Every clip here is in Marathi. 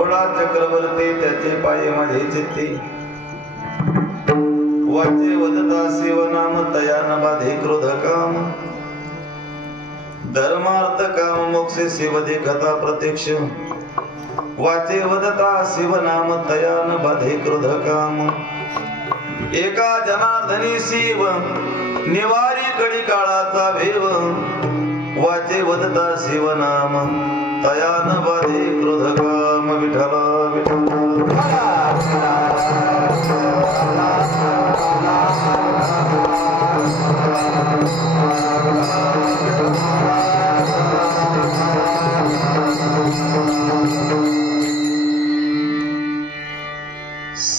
भोळा चक्रवर्ती त्याचे पाये माझे चित्ती वाचे वदता शिवनाम तया न बाधे क्रोध काम धर्मार्थ काम मोक्षे शिवदे कथा प्रत्यक्ष वाचे वदता शिवनाम तया न बाधे क्रोध काम एका जनार्दनी शिव निवारी कडी काळाचा भेव वाचे वदता शिवनाम तया न बाधे क्रोध काम विठ्ठला विठ्ठला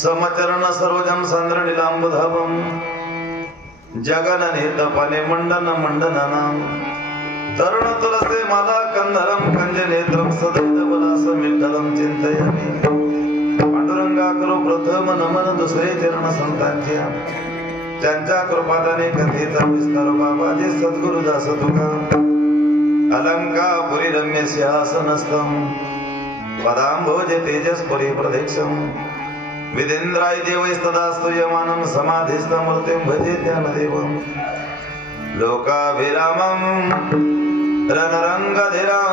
समचरण सर्वजन सांद्र निलांब धावम जगनने तपाने मंडन मंडनानाम तरुण तुलसे माला कंधरम कंज नेत्रम सदैव बलास विठ्ठलम चिंतयामि पांडुरंगा करो प्रथम नमन दुसरे चरण संतांच्या त्यांच्या कृपादाने कथेचा विस्तार बाबाजे सद्गुरुदास तुका अलंकापुरी रम्य सिंहासनस्थं पदांभोजे तेजस्पुरी प्रदेक्षं विदेन्द्राय देवैस्तदास्तु यमानं समाधिस्थमूर्तिं भजे ध्यानदेवं लोकाभिरामं रणरङ्गधिरां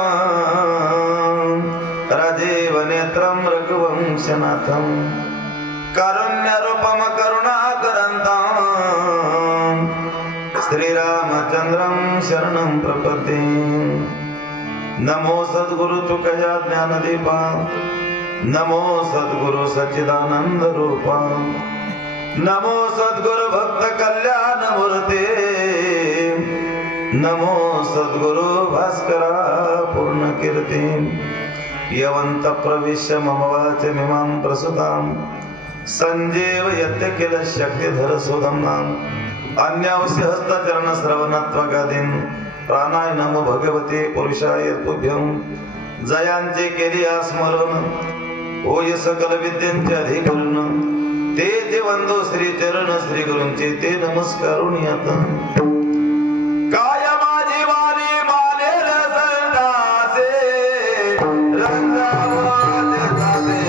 राजीवनेत्रं रघुवंशनाथं कारुण्यरूपं करुणाकरन्तं श्रीरामचन्द्रं शरणं प्रपद्ये नमो सद्गुरु तुकया ज्ञानदीपा नमो सद्गुरु सच्चिदानंद रूपा नमो सद्गुरु भक्त कल्याण मूर्ते नमो सद्गुरु भास्करा पूर्ण कीर्ती यवंत प्रविश्य मम वाचमिमां प्रसुतां संजीव यत्य किल शक्तिधर सुधम्नां अन्यावश्य हस्तचरण श्रवणत्वगादीन् प्राणाय नमो भगवते पुरुषाय तुभ्यं जयांचे केली स्मरण होय सकल विद्यांचे अधिकरण ते जे वंदो श्री चरण श्री गुरूंचे ते नमस्कारून यात काय माझी वाणी मानेल संतासे रंगावाद जाते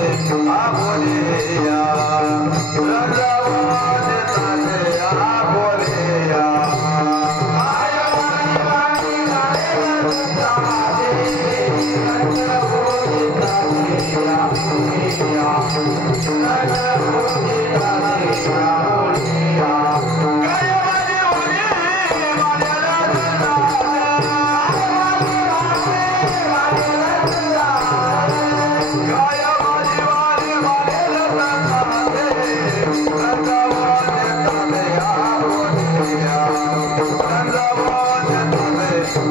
आबोलिया रंगावाद जाते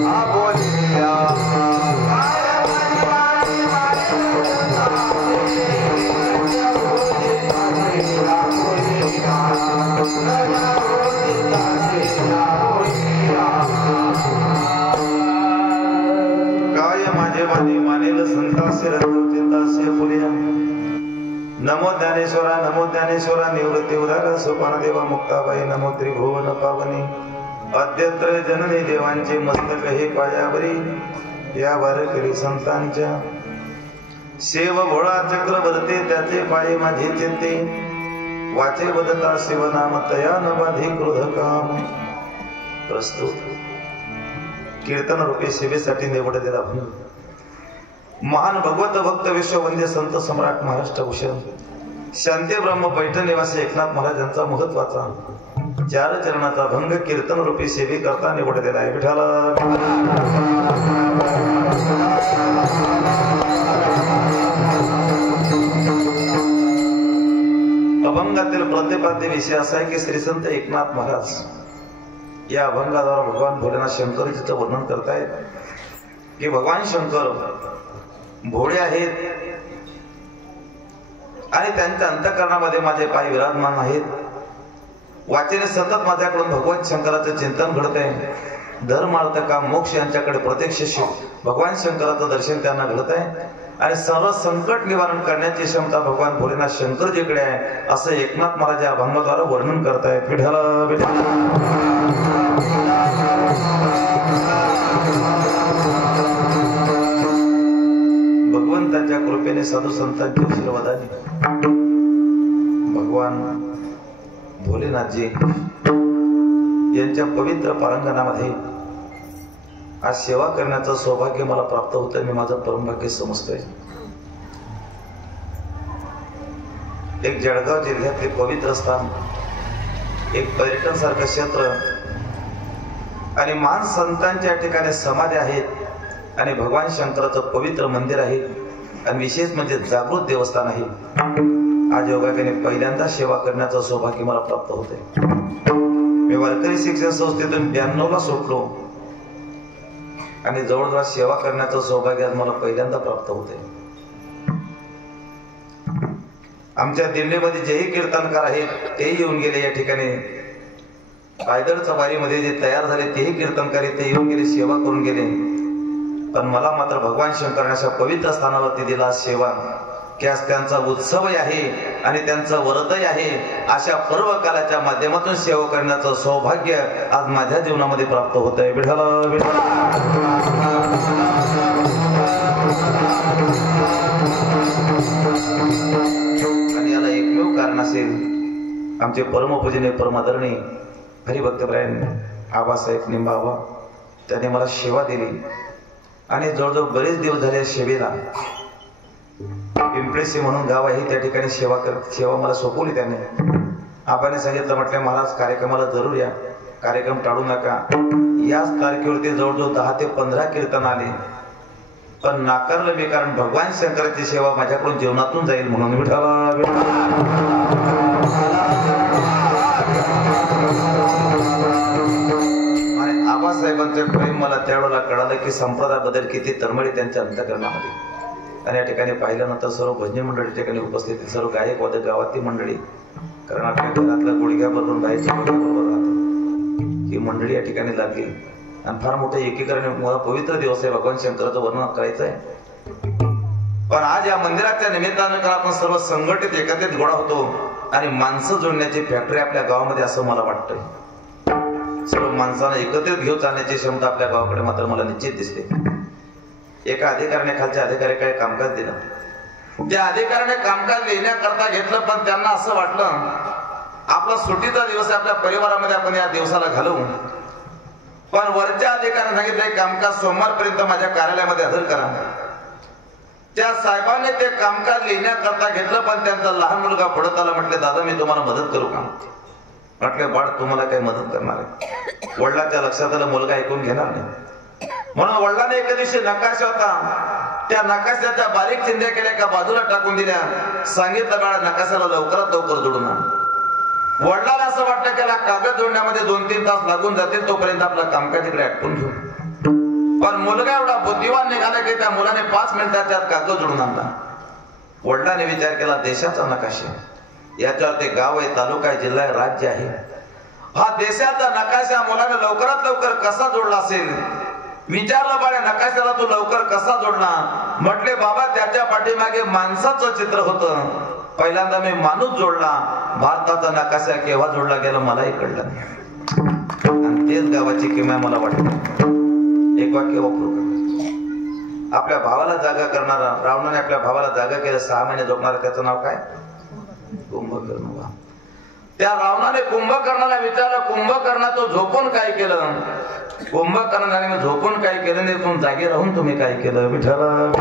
आबोलिया काय माझी वाणी मानेल नमो ज्ञानेश्वरा निवृत्ति उदार सोपान देवा मुक्ताबाई नमो त्रिभुवन पावनी अद्यत्र जननी देवांचे मस्तक हे पायावरी या वारकरी संतांच्या सेव भोळा चक्रवर्ती त्याचे पाये माझे चित्ते वाचे वदता शिवनाम तया न बाधे क्रोध काम प्रस्तुत कीर्तन रूपी सेवेसाठी निवडलेला महान भगवत भक्त विश्ववंद्य संत सम्राट महाराष्ट्र भूषण शांती ब्रह्म पैठण निवासी एकनाथ महाराजांचा महत्वाचा 4 चरणाचा भंग कीर्तन रूपी सेवे करता निवडलेला आहे विठ्ठला अभंगातील प्रतिपाद्य विषय असा आहे की श्री संत एकनाथ महाराज या अभंगाद्वारा भगवान भोलेनाथ शंकरजीचं वर्णन करतायत की भगवान शंकर भोळे आहेत आणि त्यांच्या अंतःकरणामध्ये माझे पाय विराजमान आहेत वाचेने सतत माझ्याकडून भगवान शंकराचे चिंतन घडत आहे धर्मार्थ काम मोक्ष यांच्याकडे प्रत्यक्ष भगवान शंकराचं दर्शन त्यांना घडत आहे आणि सर्व संकट निवारण करण्याची क्षमता भगवान भोलेनाथ शंकरजीकडे आहे असं एकनाथ महाराज या अभंगाद्वारे वर्णन करतायत विठ्ठला भगवंताच्या विठ्ठलाच्या कृपेने साधू संतांच्या आशीर्वादाने भगवान भोलेनाथजी यांच्या पवित्र पारंगणामध्ये आज सेवा करण्याचं सौभाग्य मला प्राप्त होतं. मी माझं परमभाग्य समजतोय. एक जळगाव जिल्ह्यातले पवित्र स्थान, एक पर्यटन सारखं क्षेत्र आणि महान संतांच्या ठिकाणी समाधी आहेत आणि भगवान शंकराचं पवित्र मंदिर आहे आणि विशेष म्हणजे जागृत देवस्थान आहे. आज योगाने पहिल्यांदा सेवा करण्याचं सौभाग्य मला प्राप्त होते. मी वारकरी शिक्षण संस्थेतून 92ला सुटलो आणि जवळजवळ सेवा करण्याचं सौभाग्य आज मला पहिल्यांदा प्राप्त होते. आमच्या दिंडीमध्ये जेही कीर्तनकार आहेत तेही येऊन गेले या ठिकाणी. पायदळच्या वारीमध्ये जे तयार झाले तेही कीर्तनकारी ते येऊन गेले, सेवा करून गेले. पण मला मात्र भगवान शंकराने अशा पवित्र स्थानावरती दिला सेवा की आज त्यांचा उत्सवही आहे आणि त्यांचं व्रतही आहे. अशा पर्व कालाच्या माध्यमातून सेवा करण्याचं सौभाग्य आज माझ्या जीवनामध्ये प्राप्त होत आहे. विठ्ठल विठ्ठल. आणि याला एकमेव कारण असेल आमचे परमपूजनीय परमादरणीय हरिभक्तपरायण आबासाहेब निंबाबा. त्याने मला सेवा दिली आणि जवळजवळ बरेच दिवस झाले सेवेला. पिंपळेसी म्हणून गाव आहे त्या ठिकाणी सेवा मला सोपवली त्याने. आबाने सांगितलं, म्हटलं महाराज कार्यक्रमाला जरूर या, कार्यक्रम टाळू नका. याच तारखेवरती जवळजवळ 10 ते 15 कीर्तन आले पण नाकारलं मी, कारण भगवान शंकराची सेवा माझ्याकडून जीवनातून जाईल म्हणून. विठ्ठल आणि आबासाहेबांचे प्रेम मला त्यावेळेला कळालं की संप्रदायाबद्दल किती तळमळी त्यांच्या अंतःकरणामध्ये. आणि या ठिकाणी पाहिल्यानंतर सर्व भजनी मंडळी ठिकाणी उपस्थित, सर्व गायक वादक गावातली मंडळी, कारण आपल्या घरातल्या गुडघ्याबरोबर बाहेरच्या गुडघ्याबरोबर राहतात ही मंडळी या ठिकाणी लागली आणि फार मोठं एकीकरण. मला पवित्र दिवस आहे, भगवान शंकराचं वर्णन करायचं आहे. पण आज या मंदिराच्या निमित्तानं आपण सर्व संघटित एकत्रित गोळा होतो आणि माणसं जोडण्याची फॅक्टरी आपल्या गावामध्ये असं मला वाटतंय. सर्व माणसांना एकत्रित घेऊन चालण्याची क्षमता आपल्या गावाकडे मात्र मला निश्चित दिसते. एका अधिकाऱ्याने खालच्या अधिकाऱ्याकडे कामकाज दिलं. त्या अधिकाऱ्याने कामकाज लिहिण्याकरता घेतलं पण त्यांना असं वाटलं आपला सुट्टीचा दिवस आपल्या परिवारामध्ये आपण या दिवसाला घालवू. पण वरच्या अधिकाऱ्याने सांगितलं कामकाज सोमवारपर्यंत माझ्या कार्यालयामध्ये हजर करा. त्या साहेबांनी ते कामकाज लिहिण्याकरता घेतलं पण त्यांचा लहान मुलगा पडत आला. म्हटले, दादा मी तुम्हाला मदत करू का? म्हटले, बाळ तुम्हाला काही मदत करणार आहे? वडिलांच्या लक्षात आलं मुलगा ऐकून घेणार नाही म्हणून वडिलांने एका दिवशी नकाशा होता त्या नकाशाच्या बारीक चिंध्या केल्या का बाजूला टाकून दिल्या. सांगितलं, बाळा नकाशाला लवकरात लवकर जोडून आण. वडिलांना असं वाटतं की कागद जोडण्यामध्ये 2-3 तास लागून जातील, तोपर्यंत आपला कामकाजीकडे आटपून घेऊ. पण मुलगा एवढा बुद्धिवान निघाला की त्या मुलाने 5 मिनिटात त्यात कागद जोडून आणला. वडिलांनी विचार केला देशाचा नकाशा, याच्यावर ते गाव आहे, तालुका आहे, जिल्हा आहे, राज्य आहे. हा देशाचा नकाशा मुलाने लवकरात लवकर कसा जोडला असेल? विचारलं, बाळा नकाशाला तू लवकर कसा जोडला? म्हटले, बाबा त्याच्या पाठीमागे माणसाचं चित्र होतं. पहिल्यांदा मी माणूस जोडला. भारताचा नकाशा केव्हा जोडला गेला मलाही कळलं नाही. आणि तेच गावाची किमया मला वाटते. एक वाक्य वापरू का? आपल्या भावाला जागा करणारा, रावणाने आपल्या भावाला जागा केलं, 6 महिने झोपणारा, त्याचं नाव काय? कुंभकर्ण. त्या रावणाने कुंभकर्णाला विचारलं, कुंभकर्ण तो झोपून काय केलं? कुंभकर्णाने झोपून काय केलं नाही, पण जागे राहून तुम्ही काय केलं? विठ्ठल.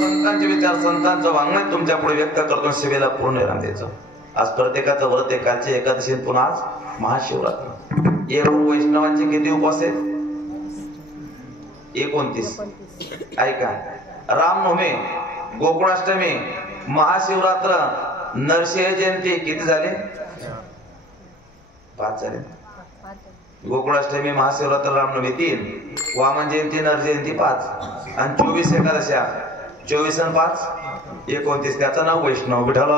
संतांचे विचार, संतांचं वाङ्मय तुमच्या पुढे व्यक्त करतो. सेवेला पूर्ण विराम द्यायचं. आज प्रत्येकाचं व्रत आहे. कालची एकादशी, पुन्हा आज महाशिवरात्री. एकूण वैष्णवांचे किती उपवास आहेत? 29. ऐका, रामनवमी, गोकुळाष्टमी, महाशिवरात्र, नरसिंह जयंती किती झाले? 5 झाले. गोकुळाष्टमी, महाशिवरात्र, रामनवमी 3, वामन जयंती, नरजयंती 5 आणि 24 एकादशा. 24 आणि 5 29. त्याचं नाव वैष्णव. विठ्ठल.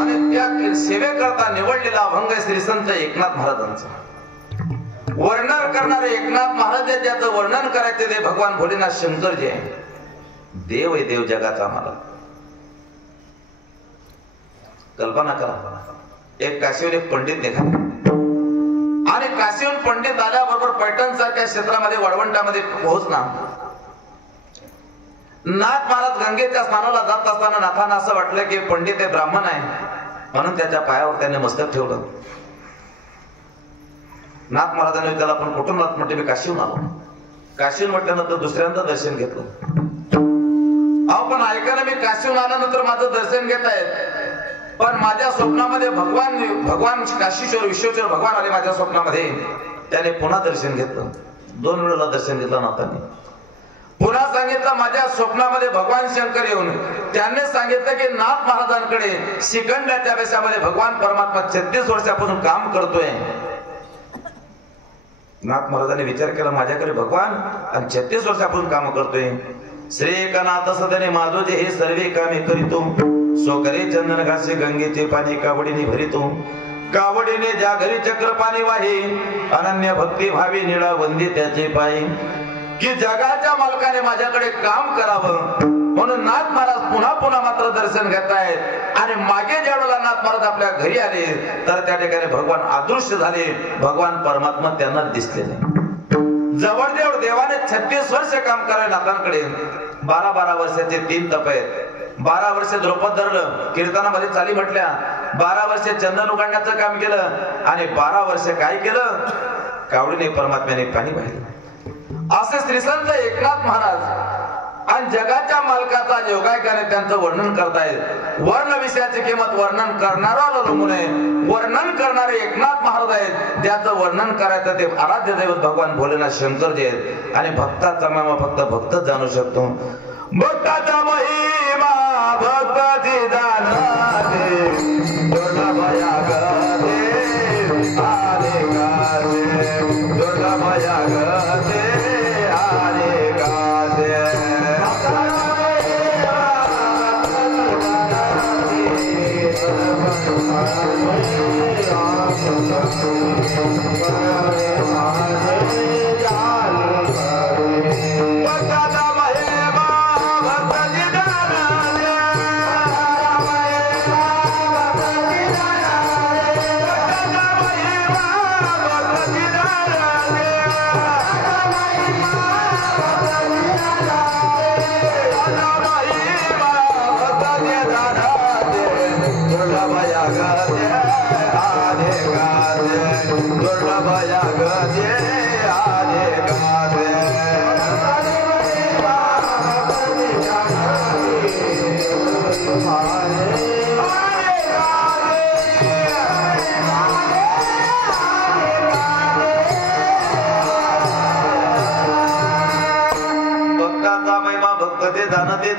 आणि त्या सेवेकरता निवडलेला अभंग श्री संत एकनाथ महाराजांचा. वर्णन करणारे एकनाथ महाराज, ज्याचं वर्णन करायचे ते भगवान भोलेनाथ शंकर जे देव आहे, देव जगाचा. आम्हाला कल्पना करा, एक काशीहून एक पंडित निघाले आणि काशीहून पंडित आल्याबरोबर पैठण सारख्या क्षेत्रामध्ये वळवंटामध्ये पोहोचला. नाथ महाराज गंगेच्या स्नानाला जात असताना नाथांना असं वाटलं की पंडित हे ब्राह्मण आहे, म्हणून त्याच्या पायावर त्यांनी मस्तक ठेवलं. नाथ महाराजांनी त्याला आपण कुठून आलात म्हटले, मी काशीहून आलो. काशीहून म्हटल्यानंतर दुसऱ्यांदा दर्शन घेतलं. अहो पण ऐका ना, मी काशीहून आल्यानंतर माझं दर्शन घेत आहेत, पण माझ्या स्वप्नामध्ये भगवान काशीश्वर विश्वेश्वर भगवान आले माझ्या स्वप्नामध्ये. त्याने पुन्हा दर्शन घेतलं. 2 वेळेला दर्शन घेतलं नाथांनी. पुन्हा सांगितलं माझ्या स्वप्नामध्ये भगवान शंकर येऊन त्यांनी सांगितलं की नाथ महाराजांकडे शिखंडाच्या वेशामध्ये भगवान परमात्मा 36 वर्षापासून काम करतोय. नाथ महाराजांनी विचार केला, माझ्याकडे भगवान आणि 36 वर्षापासून काम करतोय. श्री एकनाथ सदने माझोजे हे सर्वे कामे करीतो, सो करे चंदन घासे गंगेचे पाणी कावडीने भरितो. कावडीने ज्या घरी चक्र पाणी वाहे, अनन्य भक्ती भावी निळा वंदे त्याचे पाय. की जगाच्या मालकाने माझ्याकडे काम करावं म्हणून नाथ महाराज पुन्हा पुन्हा मात्र दर्शन घेतायत. आणि मागे ज्यावेळेला नाथ महाराज आपल्या घरी आले तर त्या ठिकाणी भगवान अदृश्य झाले. भगवान परमात्मा त्यांना दिसले नाही. जवळजवळ देवाने 36 वर्ष काम करावे नाथांकडे. 12 वर्षाचे 3 तप आहेत. 12 वर्ष द्रौपद धरलं, कीर्तनामध्ये चाली म्हटल्या. 12 वर्ष चंदन उघडण्याचं काम केलं आणि 12 वर्ष काय केलं, कावडीने परमात्म्याने पाणी पाहिलं. असे श्रीसंत एकनाथ महाराज आणि जगाच्या मालकाचा योगायोगाने त्यांचं वर्णन करतायत. वर्ण विषयाची किंमत वर्णन करणाऱ्यावर अवलंबून आहे. वर्णन करणारे एकनाथ महाराज आहेत, ज्याचं वर्णन करायचं ते आराध्य दैवत भगवान भोलेनाथ शंकर जे आहेत. आणि भक्ताचा महिमा फक्त भक्तच जाणू शकतो. भक्ताचा महिमा भक्ताची जाणारे, दुर्लभया गते आले गाते, दुर्लभया गते आले गाते.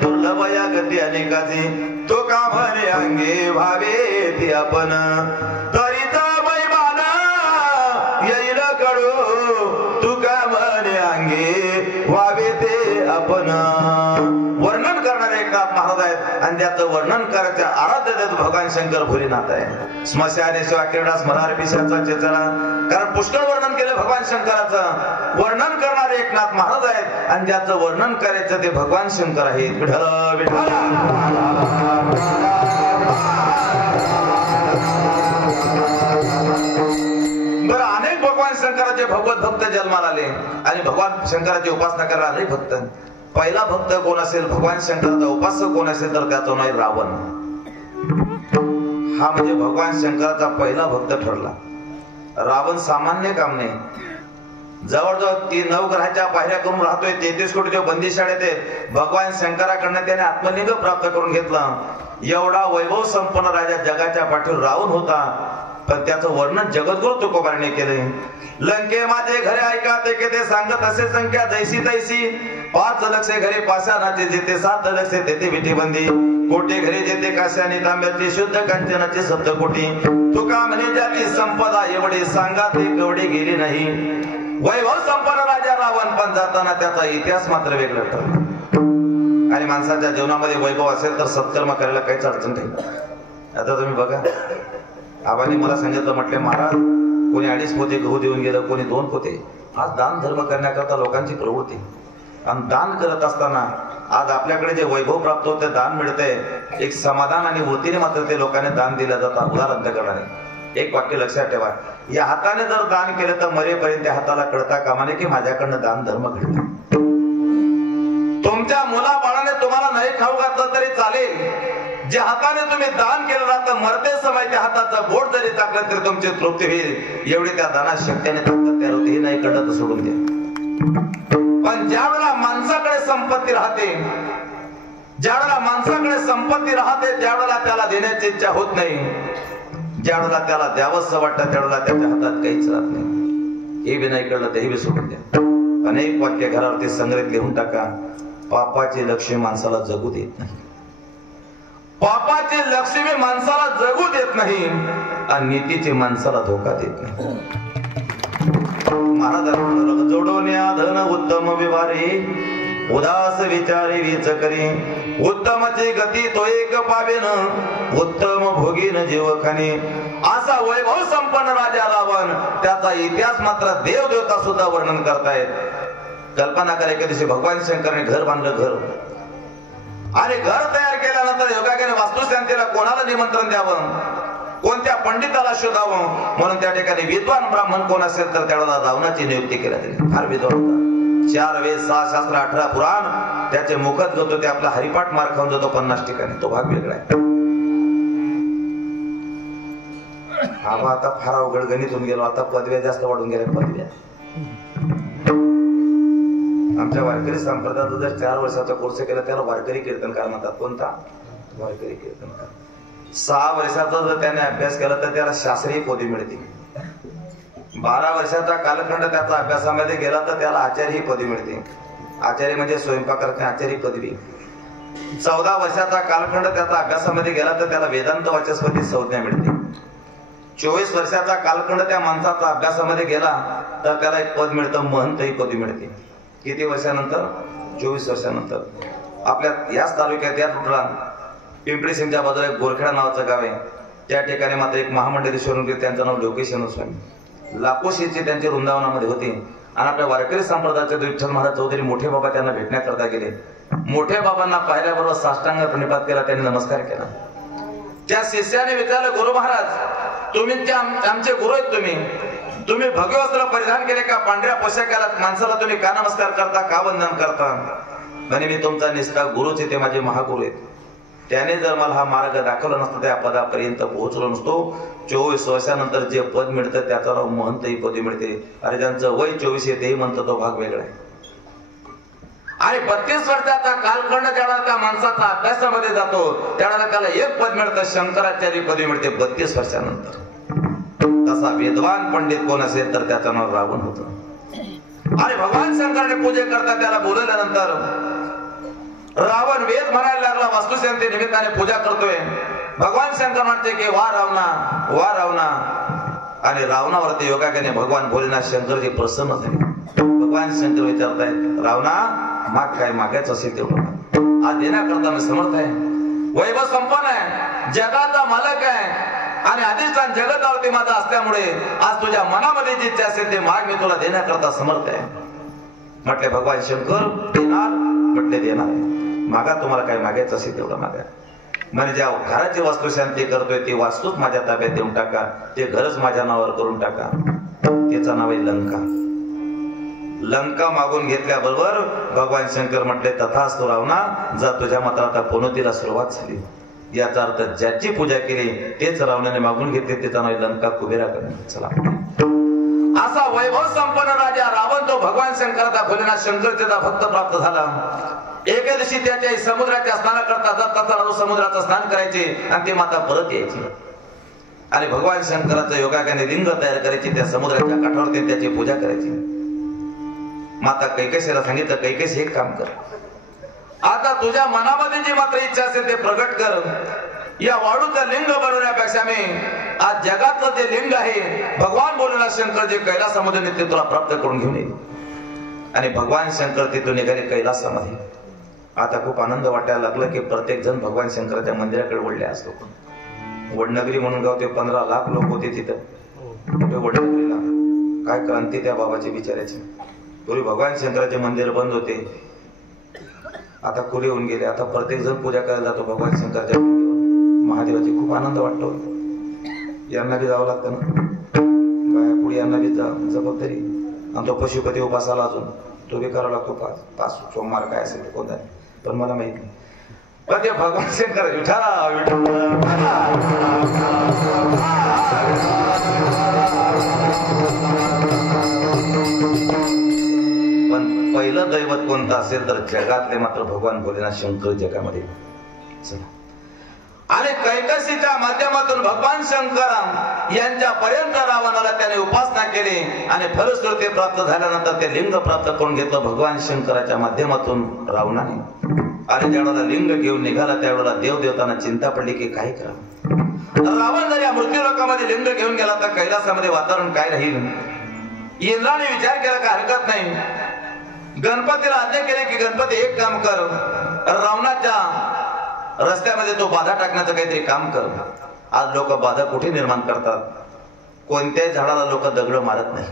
दुर्लभया गती अनेकाचे, तो का म्हणे अंगे व्हावे ते आपण. तरीच मैमान येईल कडू, तू का म्हणे अंगे व्हावे ते आपण. वर्णन करणारे एकनाथ महाराज आहेत आणि त्याचं वर्णन करायचं आराध्य देत भगवान शंकर भोलेनाथ आहे. स्मशाने शिवा क्रीडा स्मरार पिशाचा चेतना, कारण पुष्कळ वर्णन केलं भगवान शंकराचं. वर्णन करणारे एकनाथ महाराज आहेत आणि ज्याचं वर्णन करायचं ते भगवान शंकर आहेत. विठ्ठल विठ्ठल. बरं, अनेक भगवान शंकराचे भगवत भक्त जन्माला आले आणि भगवान शंकराची उपासना करायला अनेक भक्त. पहिला भक्त कोण असेल, भगवान शंकराचा उपासक कोण असेल तर त्याचं नाव रावण. हा म्हणजे भगवान शंकराचा पहिला भक्त ठरला. रावण सामान्य काम नाही. जवळजवळ 3 नवग्रहाच्या पायऱ्या करून राहतोय. 33 कोटी बंदीशाळेत आहेत. भगवान शंकराकडनं त्याने आत्मलिंग प्राप्त करून घेतलं. एवढा वैभव संपन्न राजा जगाच्या पाठीवर रावण होता, पण त्याचं वर्णन जगद्गुरु तुकोबाराने केले. लंके माझे घरे ऐका ते के ते सांगत असे संख्या जैसी तैसी. 5 लक्ष घरे पाषाणाचे जेते, 7 लक्ष तेथे विटीबंदी. कोटी घरे जेते काश्याने तांब्याची, शुद्ध कांचनाची 7 कोटी. तुका म्हणे ज्याची संपदा एवढी, सांगा ते कवडी गेली नाही. वैभव संपन्न राजा रावण, पण जाताना त्याचा इतिहास मात्र वेगळा ठरला. आणि माणसाच्या जीवनामध्ये वैभव असेल तर सत्कर्म करायला काहीच अडचण नाही. आता तुम्ही बघा, आबांनी मला सांगितलं, म्हटले महाराज कोणी 2.5 पोते गहू देऊन गेलं, कोणी 2 पोते. आज दान धर्म करण्याकरता लोकांची प्रवृत्ती. आणि दान करत असताना आज आपल्याकडे जे वैभव प्राप्त होते, दान मिळतंय, एक समाधान आणि वृत्तीने मात्र ते लोकांनी दान दिलं जातं उदाहरण करणारे. एक वाक्य लक्षात ठेवा, या हाताने जर दान केलं तर मरेपर्यंत त्या हाताला कळता कामा नये की माझ्याकडनं दान धर्म घडला. तुमच्या मुलाबाळाने तुम्हाला नाही खाऊ घातलं तरी चालेल, ज्या हाताने तुम्ही दान केलं जातं मरते समय त्या हाताचं बोट जरी टाकलं तरी तुमची तृप्ती होईल. एवढी त्या दानात शक्तीने ताकद तयार होते. हे नाही कळलं तर सोडून द्या. पण ज्या वेळेला माणसाकडे संपत्ती राहते, ज्या वेळेला माणसाकडे संपत्ती राहते त्यावेळेला त्याला देण्याची इच्छा होत नाही. ज्या वेळेला त्याला द्यावंसं वाटतं त्यावेळेला त्याच्या हातात काहीच राहत नाही. हे बी नाही कळलं तर हे बी सोडून द्या. अनेक वाक्य घरावरती संग्रहित लिहून टाका. पापाची लक्ष्मी माणसाला जगू देत नाही. पापाची लक्ष्मी माणसाला जगू देत नाही आणि नीतीची माणसाला धोका देत नाही. महाराज जोडवण्या धन उत्तम विवारी उदास विचारी वीच करी उत्तमची गती तो एक पावेन उत्तम भोगीन जीवखानी. असा वैभव संपन्न राजा रावण, त्याचा इतिहास मात्र देव देवता सुद्धा वर्णन करतायत. कल्पना करा, एके दिवशी भगवान शंकरने घर बांधलं. घर आणि घर तयार केल्यानंतर योगाने वास्तुशांतीला कोणाला निमंत्रण द्यावं, कोणत्या पंडिताला शोधावं, म्हणून त्या ठिकाणी विद्वान ब्राह्मण कोण असेल तर त्याला रावणाची नियुक्ती केली गेली. फार विद्वान होता. 4 वेद 6 शास्त्र 18 पुराण त्याचे मुखत जातो. ते आपला हरिपाठ मार खाऊन जातो 50 ठिकाणी. तो भाग वेगळा आहे. हा आता फार अवघड गणित होऊन गेलो. आता पदव्या जास्त वाढून गेल्या. पदव्या आमच्या वारकरी संप्रदायात जर 4 वर्षाचा कोर्स केला त्याला वारकरी कीर्तनकार म्हणतात. कोणता? वारकरी कीर्तनकार. 6 वर्षाचा जर त्याने अभ्यास केला तर त्याला शास्त्रीय पदवी मिळते. 12 वर्षाचा कालखंड त्याचा अभ्यासामध्ये गेला तर त्याला आचार्य ही पदवी मिळते. आचार्य म्हणजे स्वयंपाकरणे आचार्य पदवी. 14 वर्षाचा कालखंड त्याचा अभ्यासामध्ये गेला तर त्याला वेदांत वाचस्पती संज्ञा मिळते. 24 वर्षाचा कालखंड त्या माणसाचा अभ्यासामध्ये गेला तर त्याला एक पद मिळतं, महंत ही पदवी मिळते. किती वर्षानंतर? 24 वर्षानंतर. आपल्या याच तालुक्यात या टोटला पिंपरी सिंगच्या बाजूला एक गोरखेडा नावाचं गाव आहे. त्या ठिकाणी मात्र एक महामंडलेश्वर होते. त्यांचं नाव लोकेशन स्वामी. लाखो शिष्य त्यांच्या वृंदावनामध्ये होते. आणि आपल्या वारकरी संप्रदायाचे विठ्ठल महाराज चौधरी मोठे बाबा त्यांना भेटण्याकरता गेले. मोठे बाबांना पाहिल्याबरोबर साष्टांग प्रणिपात केला. त्यांनी नमस्कार केला. त्या शिष्याने विचारलं, गुरु महाराज तुम्ही आमचे गुरु आहेत, तुम्ही भगवे वस्त्र परिधान केले का? पांढऱ्या पोशाखाला माणसाला तुम्ही का नमस्कार करता, का वंदन करता? म्हणे मी तुमचा निष्ठा गुरुच आहे, ते माझे महागुरु आहेत. त्याने जर मला हा मार्ग दाखवला नसता त्या पदापर्यंत पोहोचलो नसतो. 24 वर्षानंतर जे पद मिळतं त्याचा नाव महंत ही पदवी मिळते. अरे ज्यांचं वय 24 आहे तेही म्हणतं तो भाग वेगळा आहे. आणि 32 वर्षाचा कालखंड ज्यावेळेला त्या माणसाचा अभ्यासामध्ये जातो त्यावेळेला त्याला एक पद मिळतं, शंकराचार्य पदवी मिळते 32 वर्षानंतर. तसा वेदवान पंडित कोण असेल तर त्याचं नाव रावण होतं. आणि भगवान शंकराने पूजे करता त्याला बोलवल्यानंतर रावण वेद म्हणायला लागला. वास्तुशांती निमित्ताने पूजा करतोय. भगवान शंकर म्हणते की वा रावणा, वा रावणा. आणि रावणावरती योगाने भगवान भोलेनाथ शंकरजी प्रसन्न झाले. भगवान शंकर विचारतायत, रावणा माग काय मागायचं असेल तेवढं आज देण्याकरता मी समर्थ आहे. वैभव संपन्न आहे, जगाचा मालक आहे आणि अधिष्ठान जगतावरती माझा असल्यामुळे आज तुझ्या मनामध्ये जी इच्छा असेल ते माग मी तुला देण्याकरता समर्थ आहे. म्हटले भगवान शंकर देणार? म्हटले देणार आहे. मागा तुम्हाला काय मागायचं असेल तेवढं मागा. म्हणजे ज्या घराची वास्तुशांती करतोय ती वास्तूच माझ्या ताब्यात देऊन टाका. ते घरच माझ्या नावावर करून टाका. त्याचं नाव आहे लंका. लंका मागून घेतल्याबरोबर भगवान शंकर म्हटले तथास्तु रावणा, जा तुझ्या मात्र आता पनोतीला सुरुवात झाली. याचा अर्थ ज्याची पूजा केली तेच रावणाने मागून घेतले. त्याचा नाव लंका कुबेराकडे. चला, असा वैभव संपन्न राजा रावण तो भगवान शंकराचा भोलेनाथ शंकरचा भक्त प्राप्त झाला. एके दिवशी त्याच्या समुद्राच्या स्नानाकरता जात असताना समुद्राचं स्नान करायचे आणि ते माता परत यायची. आणि भगवान शंकराचं योगाने लिंग तयार करायची. त्या समुद्राच्या काठावरती त्याची पूजा करायची. माता कैकेशीला सांगितलं, कैकेशी एक काम कर, आता तुझ्या मनामध्ये जी मात्र इच्छा असेल ते प्रगट कर. या वाळूचं लिंग बनवण्यापेक्षा मी आज जगातलं जे लिंग आहे भगवान भोलेनाथ शंकर जे कैलासामध्ये ते तुला प्राप्त करून घेऊन येईल. आणि भगवान शंकर तिथून निघाले कैलासामध्ये. आता खूप आनंद वाटायला लागला की प्रत्येक जण भगवान शंकराच्या मंदिराकडे वळले असतो. वडनगरी म्हणून गाव ते 15 लाख लोक होते तिथं. वडनगरीला काय क्रांती त्या बाबाची बिचारायची. पूर्वी भगवान शंकराचे मंदिर बंद होते. आता कुल येऊन गेले. आता प्रत्येक जण पूजा करायला जातो भगवान शंकरच्या महादेवाची. खूप आनंद वाटतो. यांना बी जावं लागतं ना, बाया पुढे यांना बी जबाबदारी. आणि तो पशुपती उपासाला अजून तो बी करावा लागतो. पाच सोमवार काय असेल कोणता, पण मला माहित नाही. पण ते भगवान शंकर विठ्ठला पण पहिलं दैवत कोणतं असेल तर जगातले मात्र भगवान भोलेनाथ शंकर जगामध्ये. आणि कैकसीच्या माध्यमातून भगवान शंकर यांच्या पर्यंत रावणाला त्याने उपासना केली आणि फलश्रुती प्राप्त झाल्यानंतर ते लिंग प्राप्त करून घेतलं भगवान शंकराच्या माध्यमातून रावणाने. आणि ज्यावेळेला लिंग घेऊन निघाला त्यावेळेला देवदेवतांना चिंता पडली की काय करा. रावण जर या मृत्यू लोकामध्ये लिंग घेऊन गेला तर कैलासामध्ये वातावरण काय राहील. इंद्राने विचार केला का हरकत नाही. गणपतीला आज्ञा केली की गणपती एक काम कर, रावणाच्या रस्त्यामध्ये तो बाधा टाकण्याचं काहीतरी काम कर. आज लोक बाधा कुठे निर्माण करतात. कोणत्याही झाडाला लोक दगड मारत नाही.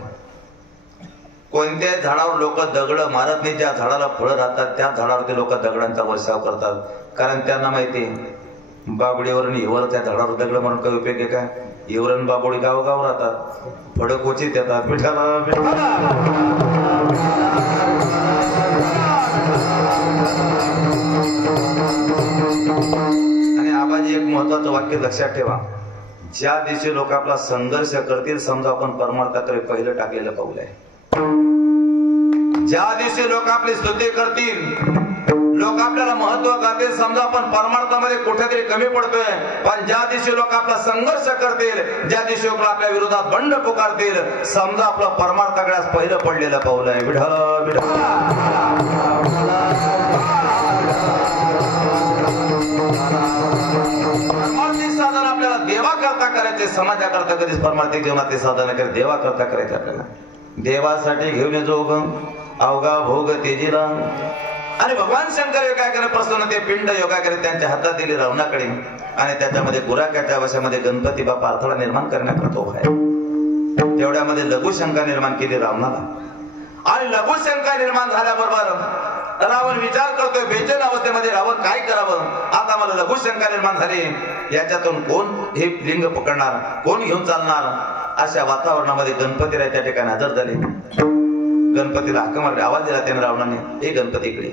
कोणत्याही झाडावर लोक दगड मारत नाही. ज्या झाडाला फळं राहतात त्या झाडावरती लोक दगडांचा वर्षाव करतात. कारण त्यांना माहिती बाबडीवरून हिवर त्या झाडावर दगड मारून काही उपयोग आहे का. हिवरण बाबोडी गावगाव राहतात, फळं क्वचित येतात. आणि आबाजी एक महत्वाचं वाक्य लक्षात ठेवा. ज्या दिवशी लोक आपला संघर्ष करतील समजा आपण परमार्थाकडे पहिलं टाकलेलं पाऊल आहे. ज्या दिवशी लोक आपली स्तुती करतील, लोक आपल्याला महत्व करतील समजा आपण परमार्थामध्ये कुठेतरी कमी पडतोय. पण ज्या दिवशी लोक आपला संघर्ष करतील, ज्या दिवशी लोक आपल्या विरोधात बंड पुकारतील समजा आपलं परमार्थाकडे पहिलं पडलेलं पाऊल आहे. विठ्ठल विठ्ठल परमार्थिक साधन आपल्याला देवा करता करायचे. समाजाकरता कधीच परमार्थिक जीवनात साधन करे. देवा करता करायचे आपल्याला. देवासाठी घेऊन येतो अवघा भोग तेजीला. आणि भगवान शंकर योगाकडे प्रसन्न ते पिंड योगाकडे त्यांच्या हातात दिली रावणाकडे. आणि त्याच्यामध्ये गुराख्याच्या वशामध्ये गणपती बाप्पा अडथळा निर्माण करण्याकरता उभा आहे. तेवढ्यामध्ये लघुशंका निर्माण केली रावणाला. आणि लघुशंका निर्माण झाल्याबरोबर रावण विचार करतोय बेचैन अवस्थेमध्ये रावण काय करावं. आता मला लघुशंका निर्माण झाली. याच्यातून कोण हे लिंग पकडणार, कोण घेऊन चालणार. अशा वातावरणामध्ये गणपतीराय त्या ठिकाणी हजर झाले. गणपतीला हाक मारली, आवाज दिला त्याने रावणाने, हे गणपतीकडे.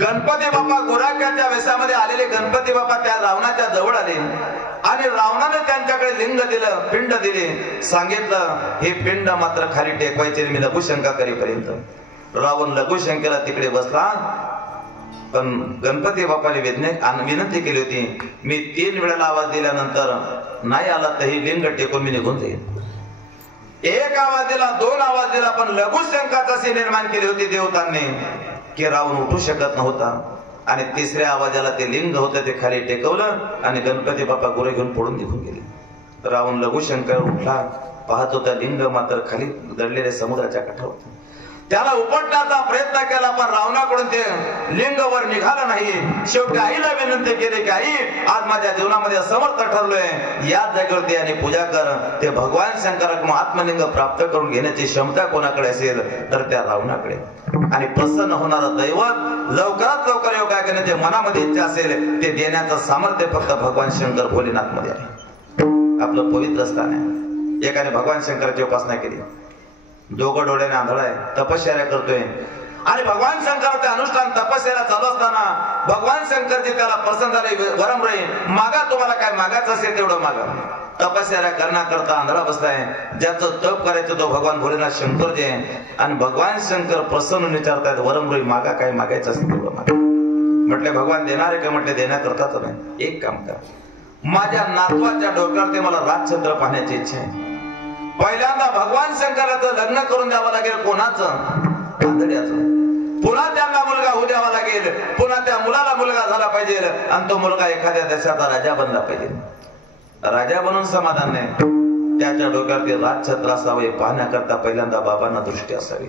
गणपती बाप्पा गुराख्याच्या वेशामध्ये आलेले गणपती बाप्पा त्या रावणाच्या जवळ आले. आणि रावणाने त्यांच्याकडे लिंग दिलं, पिंड दिले. सांगितलं हे पिंड मात्र खाली टेकवायचे मी लघुशंका करेपर्यंत. रावण लघुशंकेला तिकडे बसला. पण गणपती बाप्पाने विनंती केली होती मी 3 वेळेला आवाज दिल्यानंतर नाही आला तर ही लिंग टेकून मी निघून जाईल. एक आवाज दिला, 2 आवाज दिला, पण लघुशंकाच अशी निर्माण केली होती देवतांनी की रावण उठू शकत नव्हता. आणि 3ऱ्या आवाजाला ते लिंग होतं ते खाली टेकवलं आणि गणपती बाप्पा गुरे घेऊन पडून निघून गेले. रावण लघुशंकर उठला, पाहत होता लिंग मात्र खाली दडलेल्या समुद्राच्या काठावर. त्याला उपटण्याचा प्रयत्न केला पण रावणाकडून ते लिंग वर निघालं नाही. शेवटी आईला विनंती केली की आई आज माझ्या जीवनामध्ये असमर्थ ठरलोय, याच जागेवरती आणि पूजा कर. ते भगवान शंकराकडून आत्मलिंग प्राप्त करून घेण्याची क्षमता कोणाकडे असेल तर त्या रावणाकडे. आणि प्रसन्न होणारा दैवत लवकरात लवकर योगा करण्याचे मनामध्ये इच्छा असेल ते देण्याचं सामर्थ्य फक्त भगवान शंकर भोलेनाथ मध्ये आहे. आपलं पवित्र स्थान आहे. एकाने भगवान शंकराची उपासना केली, दोघं डोळ्याने आंधळा आहे, तपश्चर्या करतोय. आणि भगवान शंकराचे अनुष्ठान तपश्चर्या चालू असताना भगवान शंकरजी त्याला प्रसन्न झाले. वरमरे मागा, तुम्हाला काय मागायचं असेल तेवढं मागा. तपश्चर्या करण्याकरता आंधळा बसलाय. ज्याचं तप करायचं तो भगवान भोलेनाथ शंकरजी आहे. आणि भगवान शंकर प्रसन्न विचारतायत वरमरे मागा, काय मागायचं असेल तेवढं मागा. म्हटले भगवान देणारे का. म्हटले देण्याकरताच नाही. एक काम करा, माझ्या नातवाच्या डोक्यावर ते मला राजछत्र पाहण्याची इच्छा आहे. पहिल्यांदा भगवान शंकराचं लग्न करून द्यावं लागेल. कोणाचं? आंधळ्याचं. पुन्हा त्यांना मुलगा होऊ द्यावा लागेल. पुन्हा त्या मुलाला मुलगा झाला पाहिजे आणि तो मुलगा एखाद्या देशाचा राजा बनला पाहिजे. राजा बनून समाधान नाही, त्याच्या डोक्यावरती राजछत्र असावे पाहण्याकरता पहिल्यांदा बाबांना दृष्टी असावी.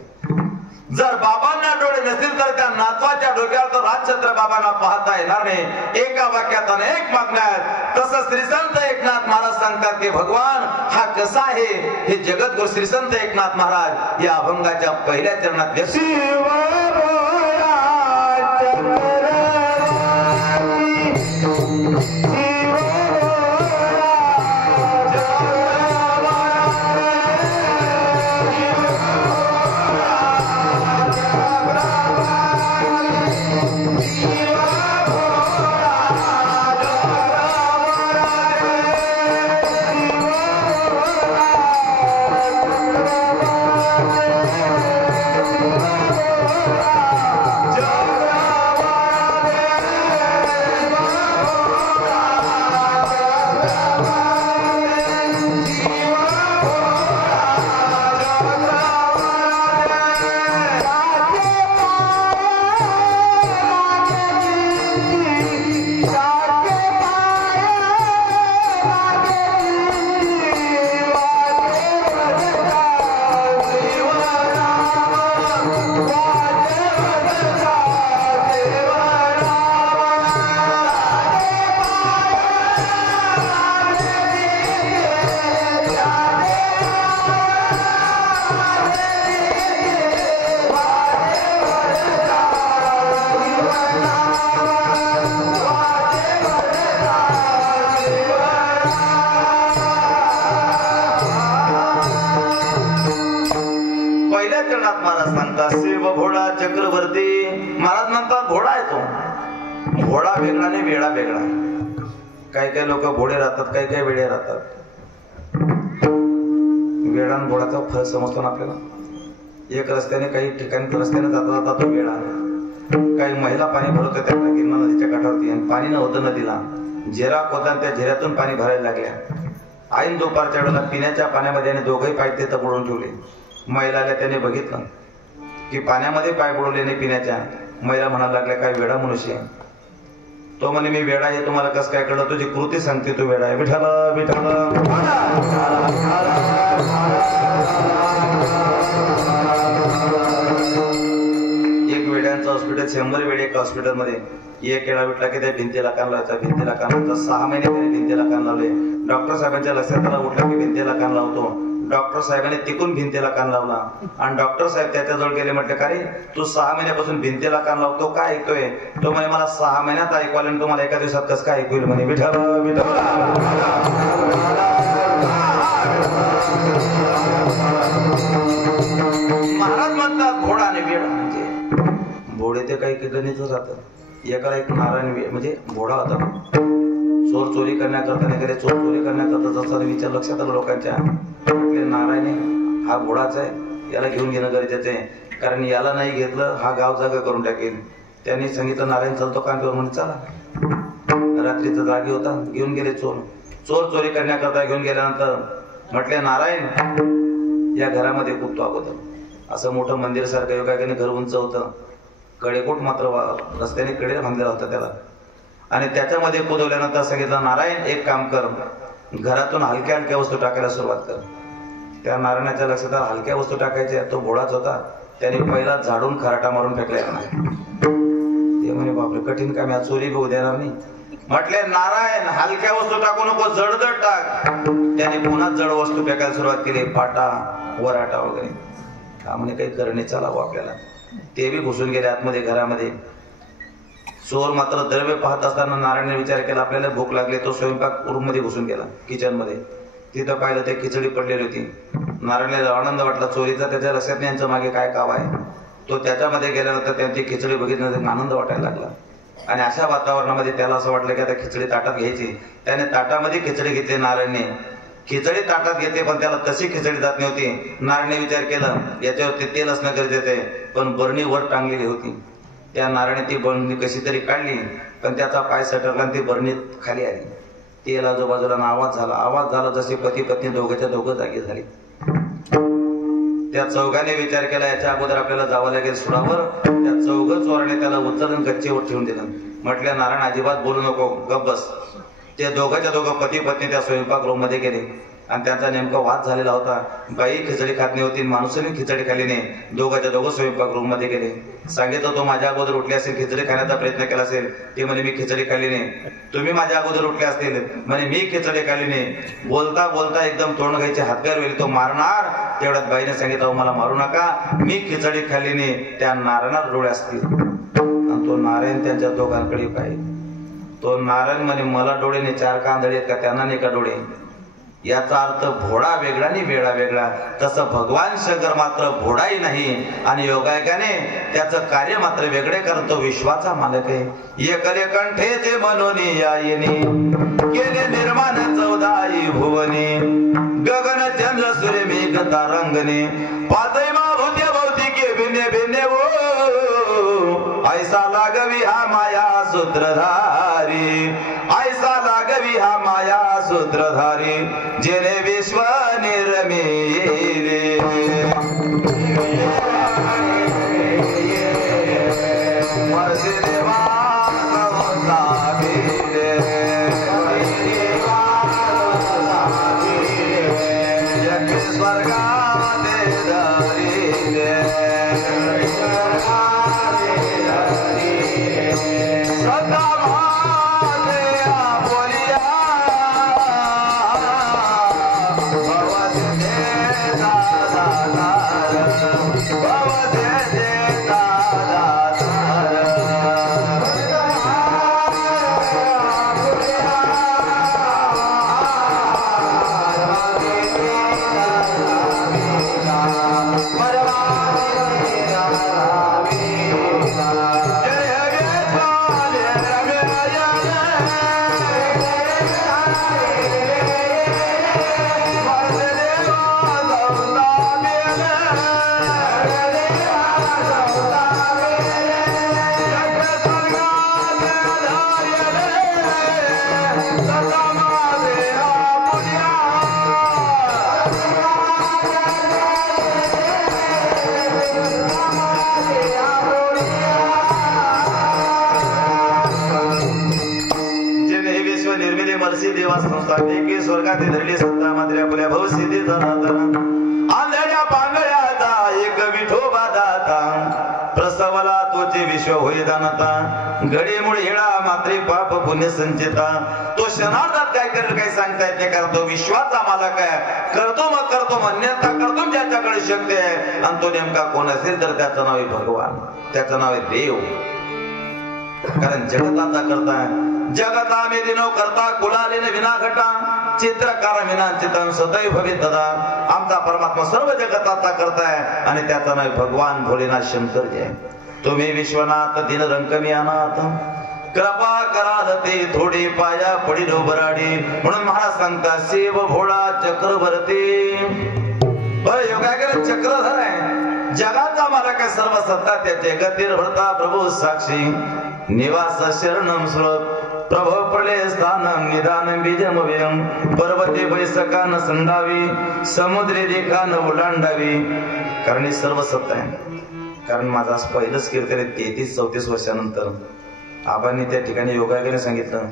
जर बाबांना डोळे नसतील तर त्या नातवाच्या डोक्यावर तर राजछत्र बाबांना पाहता येणार नाही. एका वाक्यात अनेक मागण्या आहेत. तसं श्रीसंत एकनाथ महाराज सांगतात की भगवान हा कसा आहे हे जगद्गुरु श्रीसंत एकनाथ महाराज या अभंगाच्या पहिल्या चरणात महाराज म्हणतात घोडा आहे तो. घोडा वेगळा आणि वेळा वेगळा. काही काही लोक घोडे राहतात, काही काही वेडे राहतात. वेळा आणि घोडाचा फरक समजतो ना आपल्याला. एक रस्त्याने काही ठिकाणी रस्त्याने जाता जाता तो वेळा. काही महिला पाणी भरवत होत्या गिरणा नदीच्या काठावरती आणि पाणी नव्हतं नदीला. झेराक होता आणि त्या झेऱ्यातून पाणी भरायला लागल्या. आईन दुपारच्या वेळेला पिण्याच्या पाण्यामध्ये आणि दोघंही पाय तिथं बुडवून ठेवले. महिलाला त्याने बघितलं की पाण्यामध्ये पाय बुडवल्याने पिण्याच्या. महिला म्हणायला लागल्या काय वेडा मनुष्य. तो म्हणे मी वेडा आहे तुम्हाला कसं काय कळलं. तुझी कृती सांगते तू वेडा आहे. विठाल विठाल. एक वेड्यांचं हॉस्पिटल 100 वेडे एका हॉस्पिटलमध्ये. एक वेळा भेटला की त्या भिंतीला कान लावायचा. भिंतीला कान लावता 6 महिने त्याने भिंतीला कान लावले. डॉक्टर साहेबांच्या लक्षात आला उठला की भिंतीला कान लावतो. डॉक्टर साहेबांनी तिकून भिंतीला कान लावला आणि डॉक्टर साहेब त्याच्याजवळ गेले. म्हटले का रे तू 6 महिन्यापासून भिंतीला कान लावतो काय ऐकतोय. तो म्हणे मला 6 महिन्यात ऐकू आलं तुम्हाला एका दिवसात कसं काय ऐकू येईल म्हणे. विठाल विठाल. महाराज म्हणतात घोडा आणि वेळ म्हणजे घोडे ते काही गणितच राहतं. एकाला एक नारायण म्हणजे घोडा होता. चोर चोरी करण्याकरता नाही चोर चोरी करण्याकरता असताना विचार लक्षात आलं लोकांच्या. नारायण हा घोडाच आहे, याला घेऊन घेणं गरजेचं आहे, कारण याला नाही घेतलं हा गाव जागा करून टाकेल. त्यांनी सांगितलं नारायण चालतो कांतीवर म्हणजे चला. रात्रीचा जागी होता, घेऊन गेले चोर. चोर चोरी करण्याकरता घेऊन गेल्यानंतर म्हटले नारायण या घरामध्ये खूप तो अगोदर असं मोठं मंदिर सारखं योगाने घर उंच होतं. कडेकोट मात्र रस्त्याने कडे बांधलेला होता त्याला. आणि त्याच्यामध्ये कुदवल्यानंतर सांगितलं नारायण एक काम कर, घरातून हलक्या हलक्या वस्तू टाकायला सुरुवात कर. त्या नारायणाच्या लक्षात हलक्या वस्तू टाकायच्या. तो घोडाच होता, त्याने पहिला झाडून खराटा मारून टाकला. ते म्हणे बापरे कठीण काम, या चोरी घेऊ देणार नाही. म्हटले नारायण हलक्या वस्तू टाकू नको, जडजड टाक. त्याने पुन्हा जड वस्तू फेकायला सुरुवात केली. पाटा वराटा वगैरे. का म्हणे काही करणे चालावं आपल्याला. ते बी घुसून गेले आतमध्ये घरामध्ये. चोर मात्र द्रव्य पाहत असताना नारायणने विचार केला आपल्याला भूक लागली. तो स्वयंपाक रूम मध्ये घुसून गेला किचन मध्ये. तिथं पाहिलं ते खिचडी पडलेली होती. नारायणला आनंद वाटला चोरीचा. त्याच्या लक्षात नाही यांच्या मागे काय काव आहे. तो त्याच्यामध्ये गेल्यानंतर त्यांची खिचडी बघितल्यानंतर आनंद वाटायला लागला. आणि अशा वातावरणामध्ये त्याला असं वाटलं की आता खिचडी ताटात घ्यायची. त्याने ताटामध्ये खिचडी घेतली. नारायणने खिचडी ताटात घेते पण त्याला तशी खिचडी जात नव्हती. नारायणने विचार केला याच्यावरती तेल असणं गरजेचं आहे, पण बरणी वर टांगलेली होती. त्या नारायणे ती बरणी कशी तरी काढली, पण त्याचा पाय सटकला आणि ती बरणी खाली आली. तेल आजूबाजूला आवाज झाला जसे पती पत्नी दोघं जागी झाली. त्या चौघाने विचार केला याच्या अगोदर आपल्याला जावं लागेल सुडावर. त्या चौघ चोराने त्याला उचलून गच्चीवर ठेवून दिलं. म्हटलं नारायण अजिबात बोलू नको, गप्प बस. ते दोघं पती पत्नी त्या स्वयंपाक रूम मध्ये गेले आणि त्यांचा नेमका वाद झालेला होता. बाई खिचडी खात नाही होती, माणसाने खिचडी खाल्ली नाही. दोघं स्वयंपाक रूम मध्ये गेले. सांगितलं तो माझ्या अगोदर उठले असेल, खिचडी खाण्याचा प्रयत्न केला असेल. ते म्हणे मी खिचडी खाल्ली नाही. तुम्ही माझ्या अगोदर उठले असतील म्हणे मी खिचडी खाल्ली नाही. बोलता बोलता एकदम तोंड घ्यायचे हातगार वेळी तो मारणार. तेवढ्यात बाईने सांगितलं मला मारू नका, मी खिचडी खाल्ली नाही. त्या नारायणात डोळे असतील. आणि तो नारायण त्यांच्या दोघांकडे पाहिजे. तो नारायण म्हणे मला डोळे नाही, चार कांदळे आहेत का त्यांना नाही का डोळे? याचा अर्थ भोळा वेगळा आणि वेळा वेगळा. तसं भगवान शंकर मात्र भोळाही नाही आणि योगायोगाने त्याचं कार्य मात्र वेगळे करतो. विश्वाचा मालक आहे. एकले कंठेचे मनोनी यायनी केले निर्माण 14 भुवनी गगन चंद्र सूर्य मेघ तारंगणे पाचही भूते भौतिके भिन्ने भिन्ने ऐसा लागवी हा माया सूत्रधारी ऐसा लागवी हा माया सूत्रधारी जेने विश्व निर्मिले स्वर्गातील धरली सत्ता मात्र आपल्या भवसिद्धी आंधळ्या पांगळ्याचा एक विठोबा दाता प्रसवला तोचे विश्व होई दानता घडीमुळे हेळा मात्रे पाप पुण्य संचिता तो क्षणार्धात काय करेल काही सांगता येत नाही. करतो विश्वाचा मालक आहे. करतो अन्यथा करतो ज्याच्याकडे शक्ती आहे. आणि तो नेमका कोण असेल तर त्याचं नाव आहे भगवान, त्याचं नाव आहे देव. कारण जगताचा करता जगता मेदिनो करता कुलालेन विना घटा चित्रकार विना चित्रं सदैव भवित तदा. आमचा परमात्मा सर्व जगताचा करताय आणि त्याचा नाव भगवान भोलेनाथ शंकर जे. तुम्ही विश्वनाथ दिन रंकमी अनाथ कृपा कराल ते थोडी पाया पडी बराडी. म्हणून महाराज सांगता शिव भोळा चक्रवर्ती योगागर चक्रधर आहे. जगाचा मालक आहे. सर्व सत्ता त्याचे गतीर भरता प्रभू साक्षी निवास शरणम स्रोत प्रभो प्रलय स्थानम निदानम बीजमव्यम पर्वते बैसकान संडावी समुद्रे देखान ओलांडावी. कारण ही सर्व सत्ता आहे. कारण माझा पहिलंच कीर्तन 33-34 वर्षानंतर आबांनी त्या ठिकाणी योगायोगाने सांगितलं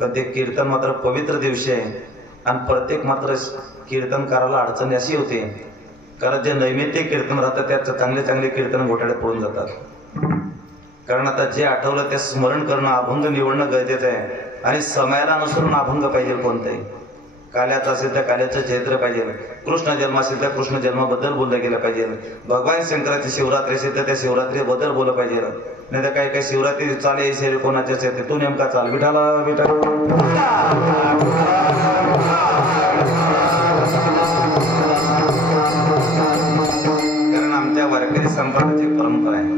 तर ते कीर्तन मात्र पवित्र दिवशी आहे. आणि प्रत्येक मात्र कीर्तनकाराला अडचण अशी होते कारण जे नैमित्तिक कीर्तन राहतं त्यात चांगले चांगले कीर्तन घोटाळ्यात पडून जातात. कारण आता जे आठवलं ते स्मरण करणं अभंग निवडणं गरजेचं आहे. आणि समयाला अनुसरून अभंग पाहिजे. कोणताही काल्याचं असेल तर काल्याचं चरित्र पाहिजे. कृष्ण जन्म असेल तर कृष्ण जन्माबद्दल बोललं गेलं पाहिजे. भगवान शंकराची शिवरात्री असेल तर त्या शिवरात्रीबद्दल बोललं पाहिजे. नाही तर काही काही शिवरात्री चाले शरीर कोणाच्याच येते तो नेमका चाल विठाला विठाला. कारण आमच्या वारकरी संप्रदायाची परंपरा आहे.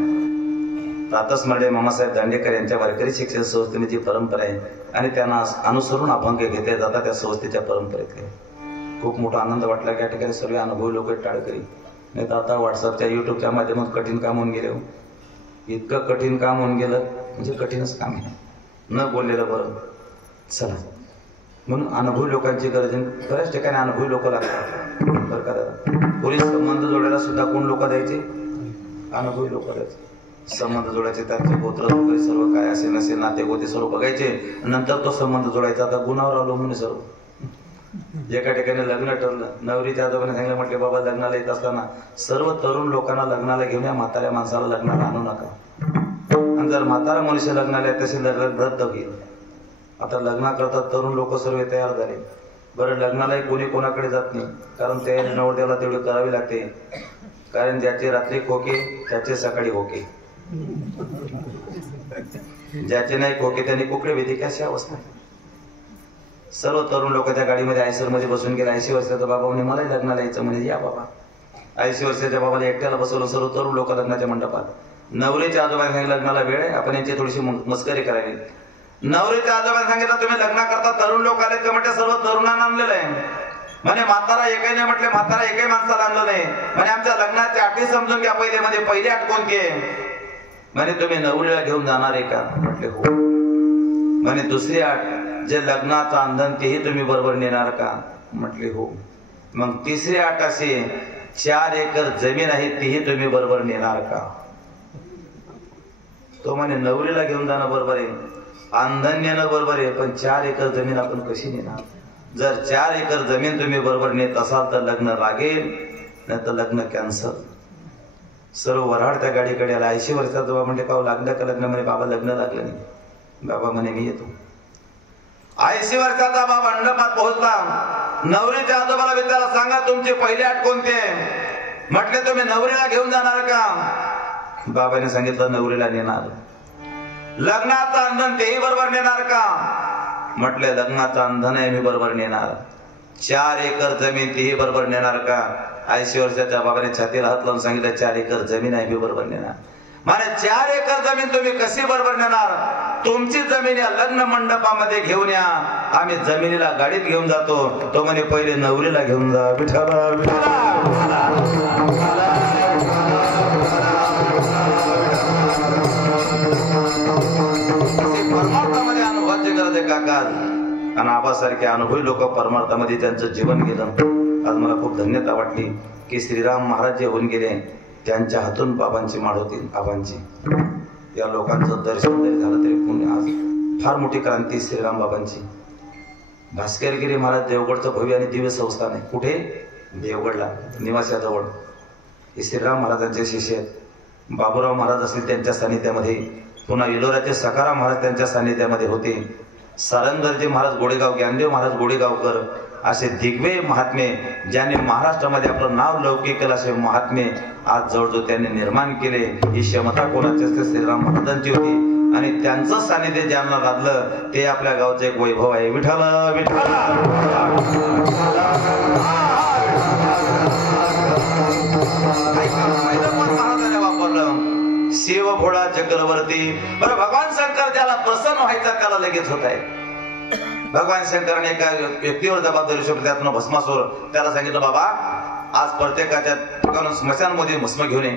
प्रातस्मरणे मामासाहेब दांडेकर यांच्या वारकरी शिक्षण संस्थेने जी परंपरा आहे आणि त्यांना अनुसरून अभंग घेतले जातात त्या संस्थेच्या परंपरेतले खूप मोठा आनंद वाटला. या ठिकाणी सर्व अनुभवी लोक टाळकरी. नाही तर आता व्हॉट्सअपच्या युट्यूबच्या माध्यमातून कठीण काम होऊन गेले. इतकं कठीण काम होऊन गेलं म्हणजे कठीणच काम आहे. न बोललेलं बरं. चला म्हणून अनुभवी लोकांची गरज आहे. बऱ्याच ठिकाणी अनुभवी लोक लागतात बरं का दादा. पूर्वी संबंध जोडायला सुद्धा कोण लोक द्यायचे? अनुभवी लोक द्यायचे. संबंध जोडायचे त्याचे गोत्र वगैरे सर्व काय असेल नसेल नाते गोते सर्व बघायचे नंतर तो संबंध जोडायचा. आता गुणावर अवलंबून सर्व. एका ठिकाणी लग्न ठरलं नवरीच्या आजोबाने सांगितलं म्हटले बाबा लग्नाला येत असताना सर्व तरुण लोकांना लग्नाला घेऊन या म्हाताऱ्या माणसाला लग्नाला आणू नका. आणि जर म्हातारा मनुष्य लग्नाला येत असेल तर रद्द होईल. आता लग्ना करतात तरुण लोक सर्व तयार झाले. बरं लग्नालाही कोणी कोणाकडे जात नाही कारण तयारी नवरदेवाला तेवढी करावी लागते. कारण ज्याचे रात्री खोके त्याचे सकाळी होके. ज्याचे नाही कोके त्यांनी कुकडे विधी कशी अवस्था. सर्व तरुण लोक त्या गाडीमध्ये आयसर मध्ये बसून गेले. 80 वर्षाचा बाबा म्हणे मला लग्नाला यायचं म्हणे. या बाबा. 80 वर्षाच्या बाबाला एकट्याला बसवलं. सर्व तरुण लोक लग्नाच्या मंडपात. नवरीच्या आजोबाने सांगितलं लग्नाला वेळ आहे, आपण यांची थोडीशी मस्करी करावी. नवरीच्या आजोबाने सांगितलं तुम्ही लग्न करता तरुण लोक आले का? म्हटलं सर्व तरुणांना आणलेलं आहे. म्हणे म्हातारा एकही नाही. म्हटले म्हातारा एकही माणसाला आणलं नाही. म्हणे आमच्या लग्नाची अटी समजून घ्या पहिले. म्हणजे पहिली अट कोणती आहे? म्हणे तुम्ही नवरीला घेऊन जाणार आहे का? म्हटले हो. म्हणे दुसरी अट जे लग्नाचं अंधन तेही तुम्ही बरोबर नेणार का? म्हटले हो. मग तिसरी अट अशी 4 एकर जमीन आहे तीही तुम्ही बरोबर नेणार का? तो म्हणे नवरीला घेऊन जाणं बरोबर आहे, अंधन नेणं बरोबर आहे, पण 4 एकर जमीन आपण कशी नेणार? जर 4 एकर जमीन तुम्ही बरोबर नेत असाल तर लग्न लागेल, नाही तर लग्न कॅन्सल. सर्व वराड त्या गाडीकडे आला. 80 वर्षाचा बाबा म्हणजे पाहू लागलं का लग्न? म्हणे बाबा लग्न लागलं नाही. बाबा म्हणे मी येतो. 80 वर्षाचा बाबा मंडपात पोहोचला. नवरीच्या आजोबाला विचारला सांगा तुमची पहिली अट कोणती आहे? म्हटले तुम्ही नवरीला घेऊन जाणार का? बाबाने सांगितलं नवरीला नेणार. लग्नाचं अंधन तेही बरोबर नेणार का? म्हटले लग्नाचं अंधन आहे मी बरोबर नेणार. 4 एकर जमीन तीही बरोबर नेणार का? 80 वर्षाच्या बाबाने छातीला हात लावून सांगितलं 4 एकर जमीन आहे मी बरोबर नेणार. माने 4 एकर जमीन तुम्ही कशी बरोबर नेणार? तुमची जमीन या लग्न मंडपामध्ये घेऊन या, आम्ही जमिनीला गाडीत घेऊन जातो. तो म्हणे पहिले नवरीला घेऊन जा. विठाला परमार्थामध्ये अनुभवाची गरज आहे काका. आणि आबासारखे अनुभवी लोक परमार्थामध्ये त्यांचं जीवन गेलं. आज मला खूप धन्यता वाटली की श्रीराम महाराज जे होऊन गेले त्यांच्या हातून बाबांची माळ होती. आबांची या लोकांचं दर्शन जरी झालं तरी पुण्य. आज फार मोठी क्रांती श्रीराम बाबांची. भास्करगिरी महाराज देवगडचं भव्य आणि दिव्य संस्थान आहे. कुठे? देवगडला निवासाजवळ. हे श्रीराम महाराजांचे शिष्य आहेत. बाबूराव महाराज असतील त्यांच्या सानिध्यामध्ये, पुन्हा इलोराचे सखाराम महाराज त्यांच्या सानिध्यामध्ये होते. सरंगरजी महाराज गोडेगाव, ज्ञानदेव महाराज गोडेगावकर असे दिग्गज महात्मे ज्यांनी महाराष्ट्रामध्ये आपलं नाव लौकिक केलं असे महात्मे आज जवळजवळ त्यांनी निर्माण केले. ही क्षमता कोणाची असते? श्रीराम महाराजांची होती. आणि त्यांचं सानिध्य ज्यांना लाभलं ते आपल्या गावचं एक वैभव आहे. विठाला विठाला महाराजांनी वापरलं शिव भोळा चक्रवर्ती. बरं भगवान शंकर ज्याला प्रसन्न व्हायचा त्याला लगेच होत आहे. भगवान शंकराने एका व्यक्तीवर जबाबदारी सोपली. त्यातनं भस्मासूर त्याला सांगितलं बाबा आज प्रत्येकाच्या ठिकाणून स्मशानमध्ये भस्म घेऊन ये.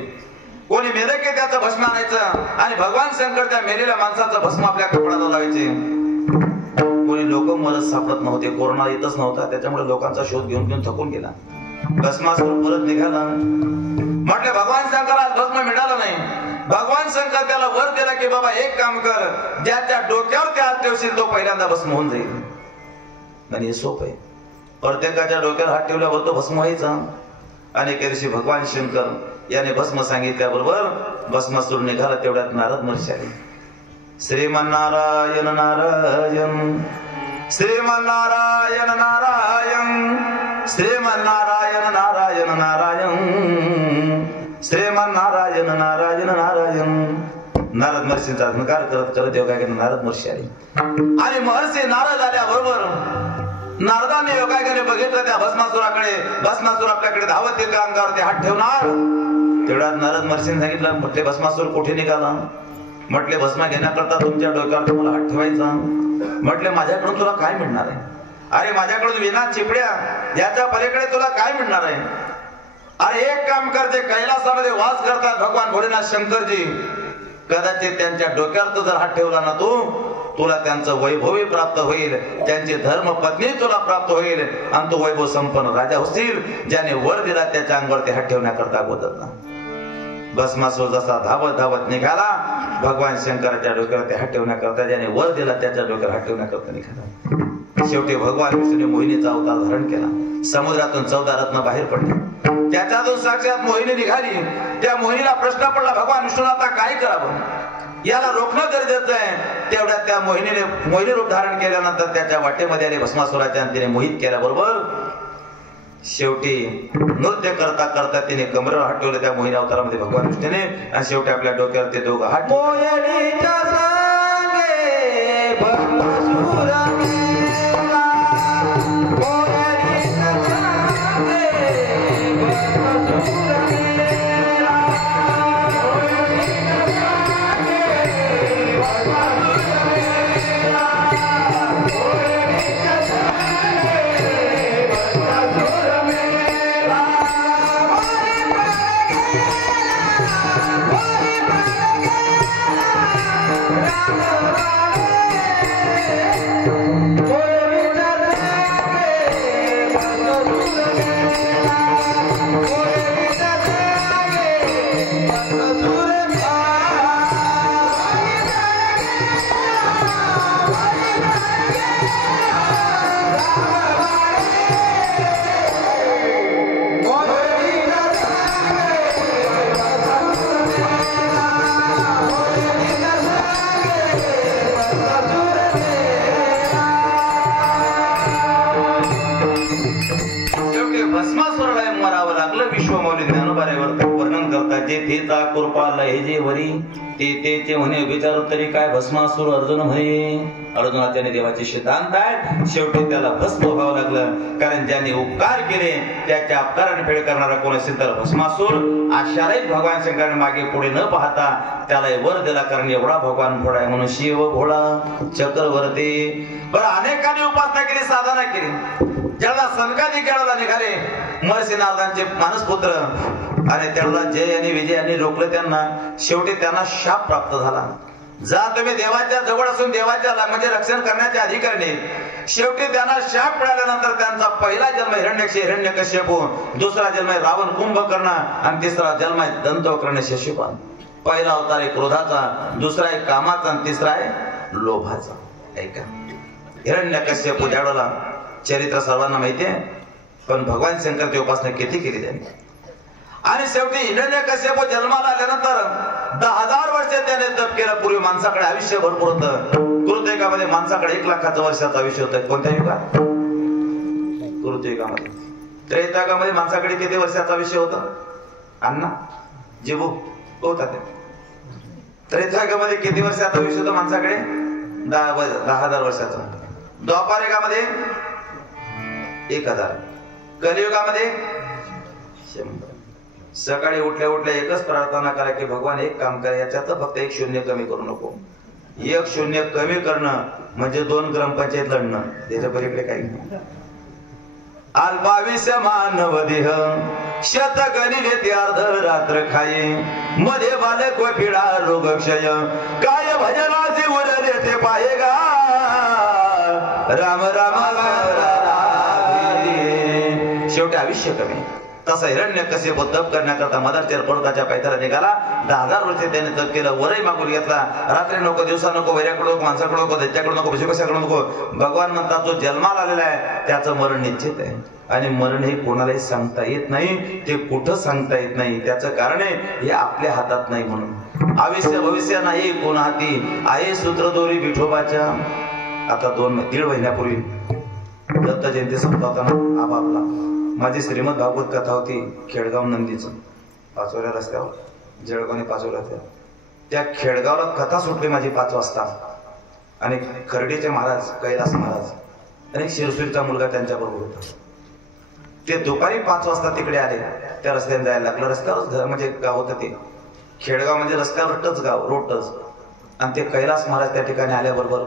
कोणी मेलं की त्याचं भस्म आणायचं आणि भगवान शंकर त्या मेलेल्या माणसाचं भस्म आपल्या कपड्याला लावायचे. कोणी लोक मरत सापडत नव्हते. कोरोना येतच नव्हता. त्याच्यामुळे लोकांचा शोध घेऊन घेऊन थकून गेला. भस्मासूर परत निघाला. म्हटले भगवान शंकराला भस्म मिळालं नाही. भगवान शंकर त्याला वर दिला की बाबा एक काम कर, ज्याच्या डोक्यावर त्या हात ठेवशील तो पहिल्यांदा भस्म होऊन जाईल. आणि हे सोप आहे. प्रत्येकाच्या डोक्यावर हात ठेवल्यावर तो भस्म व्हायचा. आणि एके दिवशी भगवान शंकर याने भस्म सांगितल्याबरोबर भस्मासूर निघाला. तेवढ्यात नारद महर्षी आले. श्रीमन्नारायण नारायण श्रीमन्नारायण नारायण श्रीमन्नारायण नारायण नारायण श्रीमन्नारायण नारायण नारायण. नारद महर्षींचा अहंकार करत करत योगाग्याने नारद महर्षी आले. आणि महर्षी नारद आल्याबरोबर नारदाने योगाग्याने बघितलं त्या भस्मासुराकडे. भस्मासूर आपल्याकडे धावत येतो. अंगावरती हात ठेवणार. तेवढ्यात नारद महर्षीने सांगितलं म्हटले भस्मासूर कुठे निघाला? म्हटले भस्मा घेण्याकरता तुमच्या डोक्यावर तुम्हाला हात ठेवायचा. म्हटले माझ्याकडून तुला काय मिळणार आहे? अरे माझ्याकडून विना चिपड्या याच्या पलीकडे तुला काय मिळणार आहे? अरे एक काम कर, जे कैलासामध्ये वास करतात भगवान भोलेनाथ शंकरजी, कदाचित त्यांच्या डोक्यावर जर हात ठेवला ना तुला त्यांचं वैभवही प्राप्त होईल, त्यांची धर्मपत्नी तुला प्राप्त होईल आणि तो वैभव संपन्न राजा होशील. ज्याने वर दिला त्याच्या अंगावर ते हात ठेवण्याकरता अगोदर. भस्मासूर जसा धावत धावत निघाला भगवान शंकराच्या डोक्यावर ते हात ठेवण्याकरता, ज्याने वर दिला त्याच्या डोक्यावर हात ठेवण्याकरता निघाला. शेवटी भगवान विष्णूने मोहिनीचा अवतार धारण केला. समुद्रातून 14 रत्न बाहेर पडले. त्याच्यातून साक्षात मोहिनी निघाली. त्या मोहिनीला प्रश्न पडला भगवान विष्णूला आता काय करावं? याला रोखणं गरजेचं आहे. तेवढ्यात त्या मोहिनीने मोहिनी रूप धारण केल्यानंतर त्याच्या वाटेमध्ये आले भस्मासुराच्या. तिने मोहित केल्याबरोबर शेवटी नृत्य करता करता तिने कमरेवर हात ठेवले त्या मोहिनी अवतारामध्ये भगवान विष्णूने. आणि शेवटी आपल्या डोक्यावर ते दोघं हात. मोहिनीच्या ते म्हणे विचार तरी काय भस्मासूर अर्जुन म्हणे. अर्जुना त्याने देवाचे सिद्धांत आहेत. शेवटी त्याला भस्म व्हावं लागलं, कारण ज्यांनी उपकार केले त्याच्या अपकाराने फेड करणारा कोण असेल तर भस्मासूर. आशालाही भगवान शंकराने मागे पुढे न पाहता त्याला वर दिला, कारण एवढा भगवान भोळा आहे म्हणून शिव भोळा चक्रवर्ती. बरं, अनेकांनी उपासना केली, साधना केली. ज्याला सनकादिक केळाला निघाले महर्षी नारदांचे मानसपुत्र, आणि त्याला जय आणि विजय यांनी रोखलं त्यांना. शेवटी त्यांना शाप प्राप्त झाला. जा तुम्ही देवाच्या जवळ असून देवाच्या म्हणजे रक्षण करण्याचे अधिकार नाही. शेवटी त्यांना शाप मिळाल्यानंतर त्यांचा पहिला जन्म हिरण्यकश्यप, दुसरा जन्म रावण कुंभकर्ण, आणि तिसरा जन्म आहे दंतवक्र शशिपाल. पहिला अवतार आहे क्रोधाचा, दुसरा आहे कामाचा, आणि तिसरा आहे लोभाचा. ऐका, हिरण्यकश्यप ज्यावेळेला चरित्र सर्वांना माहिती आहे, पण भगवान शंकरची उपासना किती केली त्यांनी. आणि शेवटी हिरण्यकश्यप जन्माला आल्यानंतर 10,000 वर्ष त्याने तप केलं. पूर्वी माणसाकडे आयुष्य भरपूर होतं. कृतयुगामध्ये माणसाकडे 1,00,000 वर्षाचं आयुष्य होतं. कोणत्या युगात? कृतयुगामध्ये. त्रेतायुगामध्ये माणसाकडे किती वर्षाचं आयुष्य होतं? अण्णा जिबू होता ते. त्रेतायुगामध्ये किती वर्षाचं आयुष्य होतं माणसाकडे? 10,000 वर्षाचं. द्वापारयुगामध्ये 1,000. कलियुगामध्ये 100. सकाळी उठल्या उठल्या एकच प्रार्थना करा की भगवान एक काम करा, याच्यात फक्त 1 शून्य कमी करू नको. 1 शून्य कमी करणं म्हणजे 2 ग्रामपंचायत लढणं, त्याच्या पलीकडे काही नाही. अल्पाविष्य मानव देह शत गणिले ते अर्ध रात्र खाये, मध्ये बालक व पिढा रोग क्षय, काय भजनाचे उरले ते पाहेगा, राम राम शेवटी आयुष्य कमी. तसा हिरण्यकश्यप तप करण्याकरता मदारच्या पर्वताच्या पायथ्याला निघाला. 10,000 वर्ष त्याने तप केलं. वरही मागून घेतला. रात्री नको, दिवसा नको, वैऱ्याकडे नको, माणसाकडे नको, त्याच्याकडे नको, कशाकडे नको. भगवान म्हणतात जो जन्माला आलेला आहे त्याचं मरण निश्चित आहे. आणि मरण हे कोणालाही सांगता येत नाही, ते कुठं सांगता येत नाही. त्याचं कारण आहे हे आपल्या हातात नाही. म्हणून आयुष्य भविष्य नाही कोण हाती, आहे सूत्रदोरी विठोबाच्या. आता 1.5 महिन्यापूर्वी दत्त जयंती संपत होताना आपापला माझी श्रीमद भागवत कथा होती खेडगाव नंदीचं, पाचोऱ्या रस्त्यावर, जळगाव आणि पाचोऱ्या. त्या खेडगावला कथा सुटली माझी 5 वाजता. आणि खर्डीचे महाराज कैलास महाराज आणि शिरसूरचा मुलगा त्यांच्याबरोबर होता. ते दुपारी 5 वाजता तिकडे आले. त्या रस्त्याने जायला लागलं. रस्त्यावरच घर म्हणजे गाव होतं ते खेडगाव, म्हणजे रस्त्यावर टच गाव, रोड टच. आणि ते कैलास महाराज त्या ठिकाणी आल्याबरोबर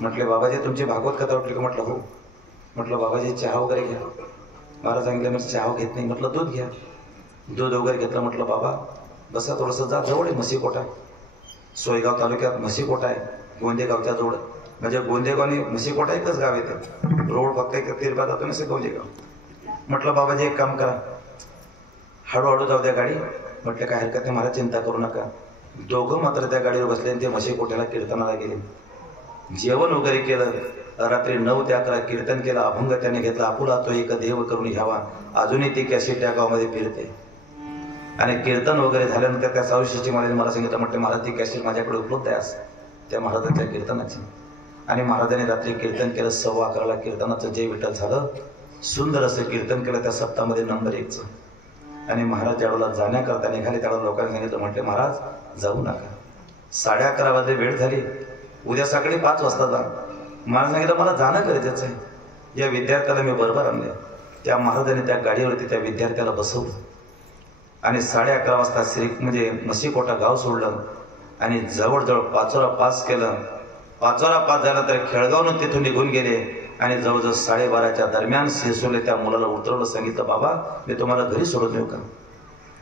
म्हटले बाबाजी तुमची भागवत कथा उठली का? म्हटलं हो. म्हटलं बाबाजी चहा वगैरे घ्या. महाराज सांगितलं म्हणजे चहा घेत नाही. म्हटलं दूध घ्या. दूध वगैरे घेतलं. म्हटलं बाबा बसा थोडंसं, जा, जवळ आहे म्हशीकोटा, सोयगाव तालुक्यात म्हशीकोटा आहे, गोंदेगावच्या जवळ. म्हणजे गोंदेगाव आणि म्हशीकोटा एकच गाव येतं. रोड फक्त एक 13 जातो नसे गोंदेगाव. म्हटलं बाबाजी एक काम करा, हळूहळू जाऊ द्या गाडी. म्हटलं काय हरकत नाही मला, चिंता करू नका. दोघं मात्र त्या गाडीवर बसले आणि ते म्हशीकोट्याला कीर्तनाला गेले. जेवण वगैरे केलं. रात्री 9 ते 11 कीर्तन केलं. अभंग त्याने घेतला. आपुला तो एक देव करून घ्यावा. अजूनही ती कॅसेट त्या गावामध्ये फिरते. आणि कीर्तन वगैरे झाल्यानंतर त्या सावशीची महाराज मला सांगितलं, म्हटलं मला ती कॅसेट माझ्याकडे उपलब्ध आहे त्या महाराजांच्या कीर्तनाची. आणि महाराजांनी रात्री कीर्तन केलं. 11:15 कीर्तनाचं जय विठ्ठल झालं. सुंदर असं कीर्तन केलं त्या सप्ताहामध्ये नंबर 1चं. आणि महाराज ज्यावेळेला जाण्याकरता निघाले त्यावेळेला लोकांनी सांगितलं, म्हटले महाराज जाऊ नका. 11:30 वाजले, वेळ झाली. उद्या सकाळी 5 वाजता जा. मला सांगितलं मला जाणं गरजेचं आहे. या विद्यार्थ्याला मी बरोबर आणले. त्या महाराजांनी त्या गाडीवरती त्या विद्यार्थ्याला बसवलं आणि 11:30 वाजता म्हणजे मसीकोटा गाव सोडलं आणि जवळजवळ पाचोरा पास केलं. पाचोरा पास झाला तर खेळगावनं तिथून निघून गेले आणि जवळजवळ 12:30च्या दरम्यान सिरसोले त्या मुलाला उतरवलं. सांगितलं बाबा मी तुम्हाला घरी सोडून येऊ का?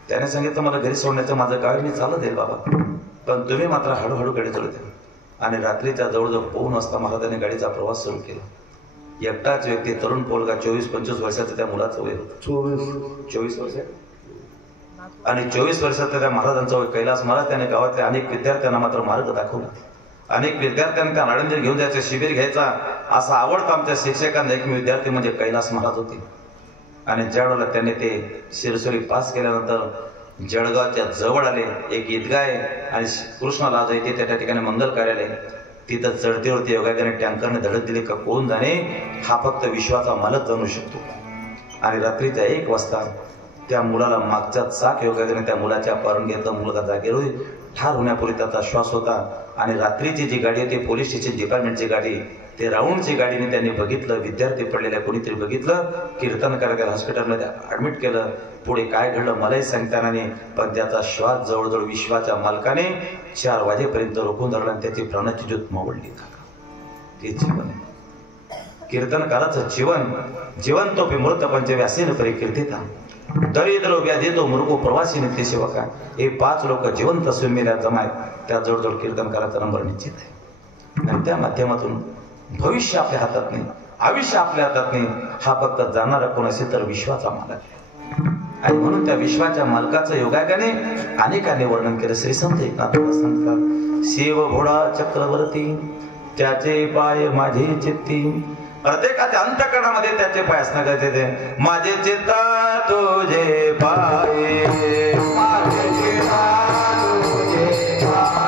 त्याने सांगितलं मला घरी सोडण्याचं माझं गाव मी चालत येईल बाबा, पण तुम्ही मात्र हळूहळू गाडी चालू द्या. आणि रात्रीच्या जवळजवळ 2 वाजता महाराजांनी गाडीचा प्रवास सुरू केला. एकटाच व्यक्ती तरुण पोलगा 24-25 वर्षाचा त्या मुलाचं वय होतं. 24 वर्ष आणि 24 वर्षाचा त्या महाराजांचा वय. कैलास महाराज त्याने गावातल्या अनेक विद्यार्थ्यांना मात्र मार्ग दाखवला. अनेक विद्यार्थ्यांना त्या नाळंदीत घेऊन जायचं, शिबिर घ्यायचा असा आवडता आमच्या शिक्षकांना एक विद्यार्थी म्हणजे कैलास महाराज होते. आणि ज्या वेळेला त्यांनी ते शिरसोली पास केल्यानंतर जळगावच्या जवळ आले. एक ईदगाह आहे आणि कृष्णाला जायचे त्या ठिकाणी मंगल कार्यालय. तिथं चढतीवरती योगाने टँकरने धडक दिली का कोण जाणे, हा फक्त विश्वाचा मालक जाणू शकतो. आणि रात्रीच्या 1 वाजता त्या मुलाला मागच्या चाक योगाने त्या मुलाच्या अपहरण घेतलं. मुलगा जागेवर ठार होण्यापूर्वी त्याचा श्वास होता. आणि रात्रीची जी गाडी होती पोलीस स्टेशन डिपार्टमेंटची गाडी, ते राऊंडची गाडीने त्यांनी बघितलं. विद्यार्थी पडलेल्या कोणीतरी बघितलं. कीर्तन करायला हॉस्पिटलमध्ये ऍडमिट केलं. पुढे काय घडलं मलाही सांगता नाही, पण त्याचा श्वास जवळजवळ विश्वाच्या मालकाने 4 वाजेपर्यंत रोखून धरला आणि त्याची प्राणाची ज्योत मावळली. ते जीवन आहे. कीर्तनकाराचं जीवन तो मृत पंचव्यासीन परिकीर्तिता दरिद्र व्याधी तो मृगो प्रवासी नित्य सेवका. हे 5 लोक जिवंत स्विमिल्या जमाय त्या जवळजवळ कीर्तनकाराचा नंबर निश्चित आहे. आणि त्या माध्यमातून भविष्य आपल्या हातात नाही, आयुष्य आपल्या हातात नाही. हा फक्त जाणारा कोण असेल तर विश्वाचा मालक आहे. आणि म्हणून त्या विश्वाच्या मालकाचं योगायोगाने अनेकांनी वर्णन केलं. श्री संत एकनाथ सांगतात, शिव भोळा चक्रवर्ती त्याचे पाय माझे चित्ती. प्रत्येकाच्या अंतःकरणामध्ये त्याचे पाय असणं गरजेचे आहे. माझे चित्ता तुझे पाय, माझे चित्ता तुझे पाय.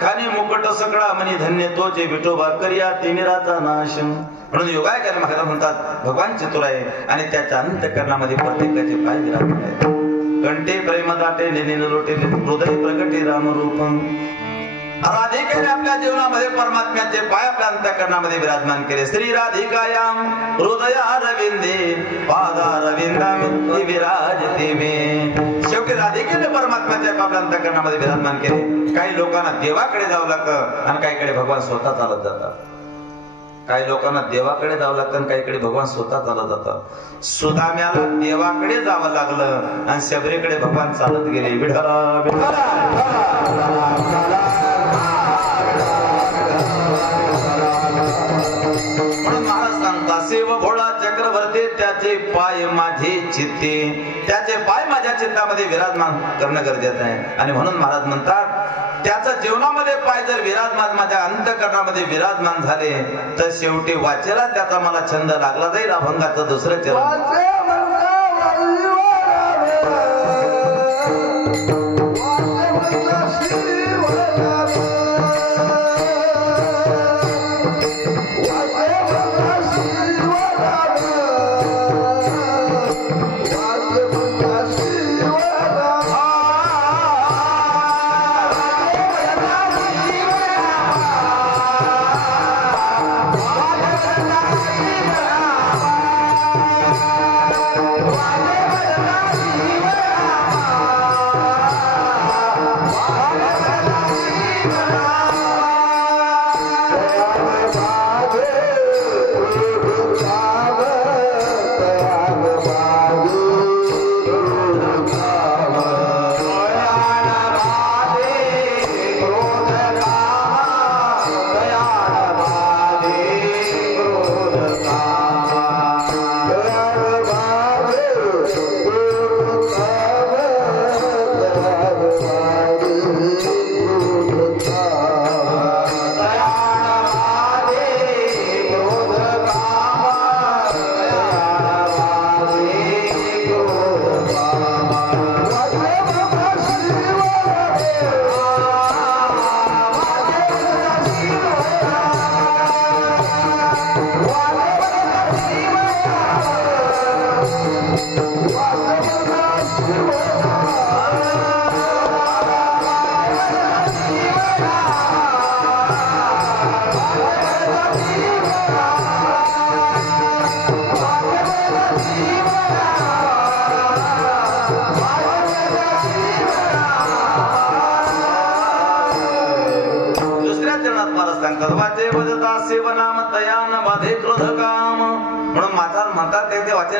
खानी मुकट सकळा म्हणे धन्य तो जे विठोबा करिया तिमिराचा नाश. म्हणून योगायोगाने महाराज म्हणतात भगवान चतुर आहे आणि त्याच्या अंतःकरणामध्ये प्रत्येकाचे पाय विराजमान आहेत. कंठे प्रेम दाटे नेने लोटे हृदय प्रगटे रामरूप. राधिकेने आपल्या जीवनामध्ये परमात्म्याचे पाय आपल्या अंतःकरणामध्ये विराजमान केले. श्री राधिकायाम हृदयारविंदे पादारविंदाम विराजते मे. शेवटी राधिकेने परमात्म्याचे पाय आपल्या अंतःकरणामध्ये विराजमान केले. काही लोकांना देवाकडे जावं लागतं आणि काहीकडे भगवान स्वतः चालत जातात. काही लोकांना देवाकडे जावं लागतं आणि काहीकडे भगवान स्वतः चालत जातात. सुदाम्याला देवाकडे जावं लागलं आणि शबरीकडे भगवान चालत गेले. विठला विठला म्हणून महाराज सांगता शिव भोळा चक्रवर्ती त्याचे पाय माझे चित्ते. त्याचे पाय माझ्या चित्तामध्ये विराजमान करणं गरजेचं आहे. आणि म्हणून महाराज म्हणतात त्याचं जीवनामध्ये पाय जर विराजमान माझ्या अंतःकरणामध्ये विराजमान झाले तर शेवटी वाचेला त्याचा मला छंद लागला जाईल. अभंगाचं दुसरं चरण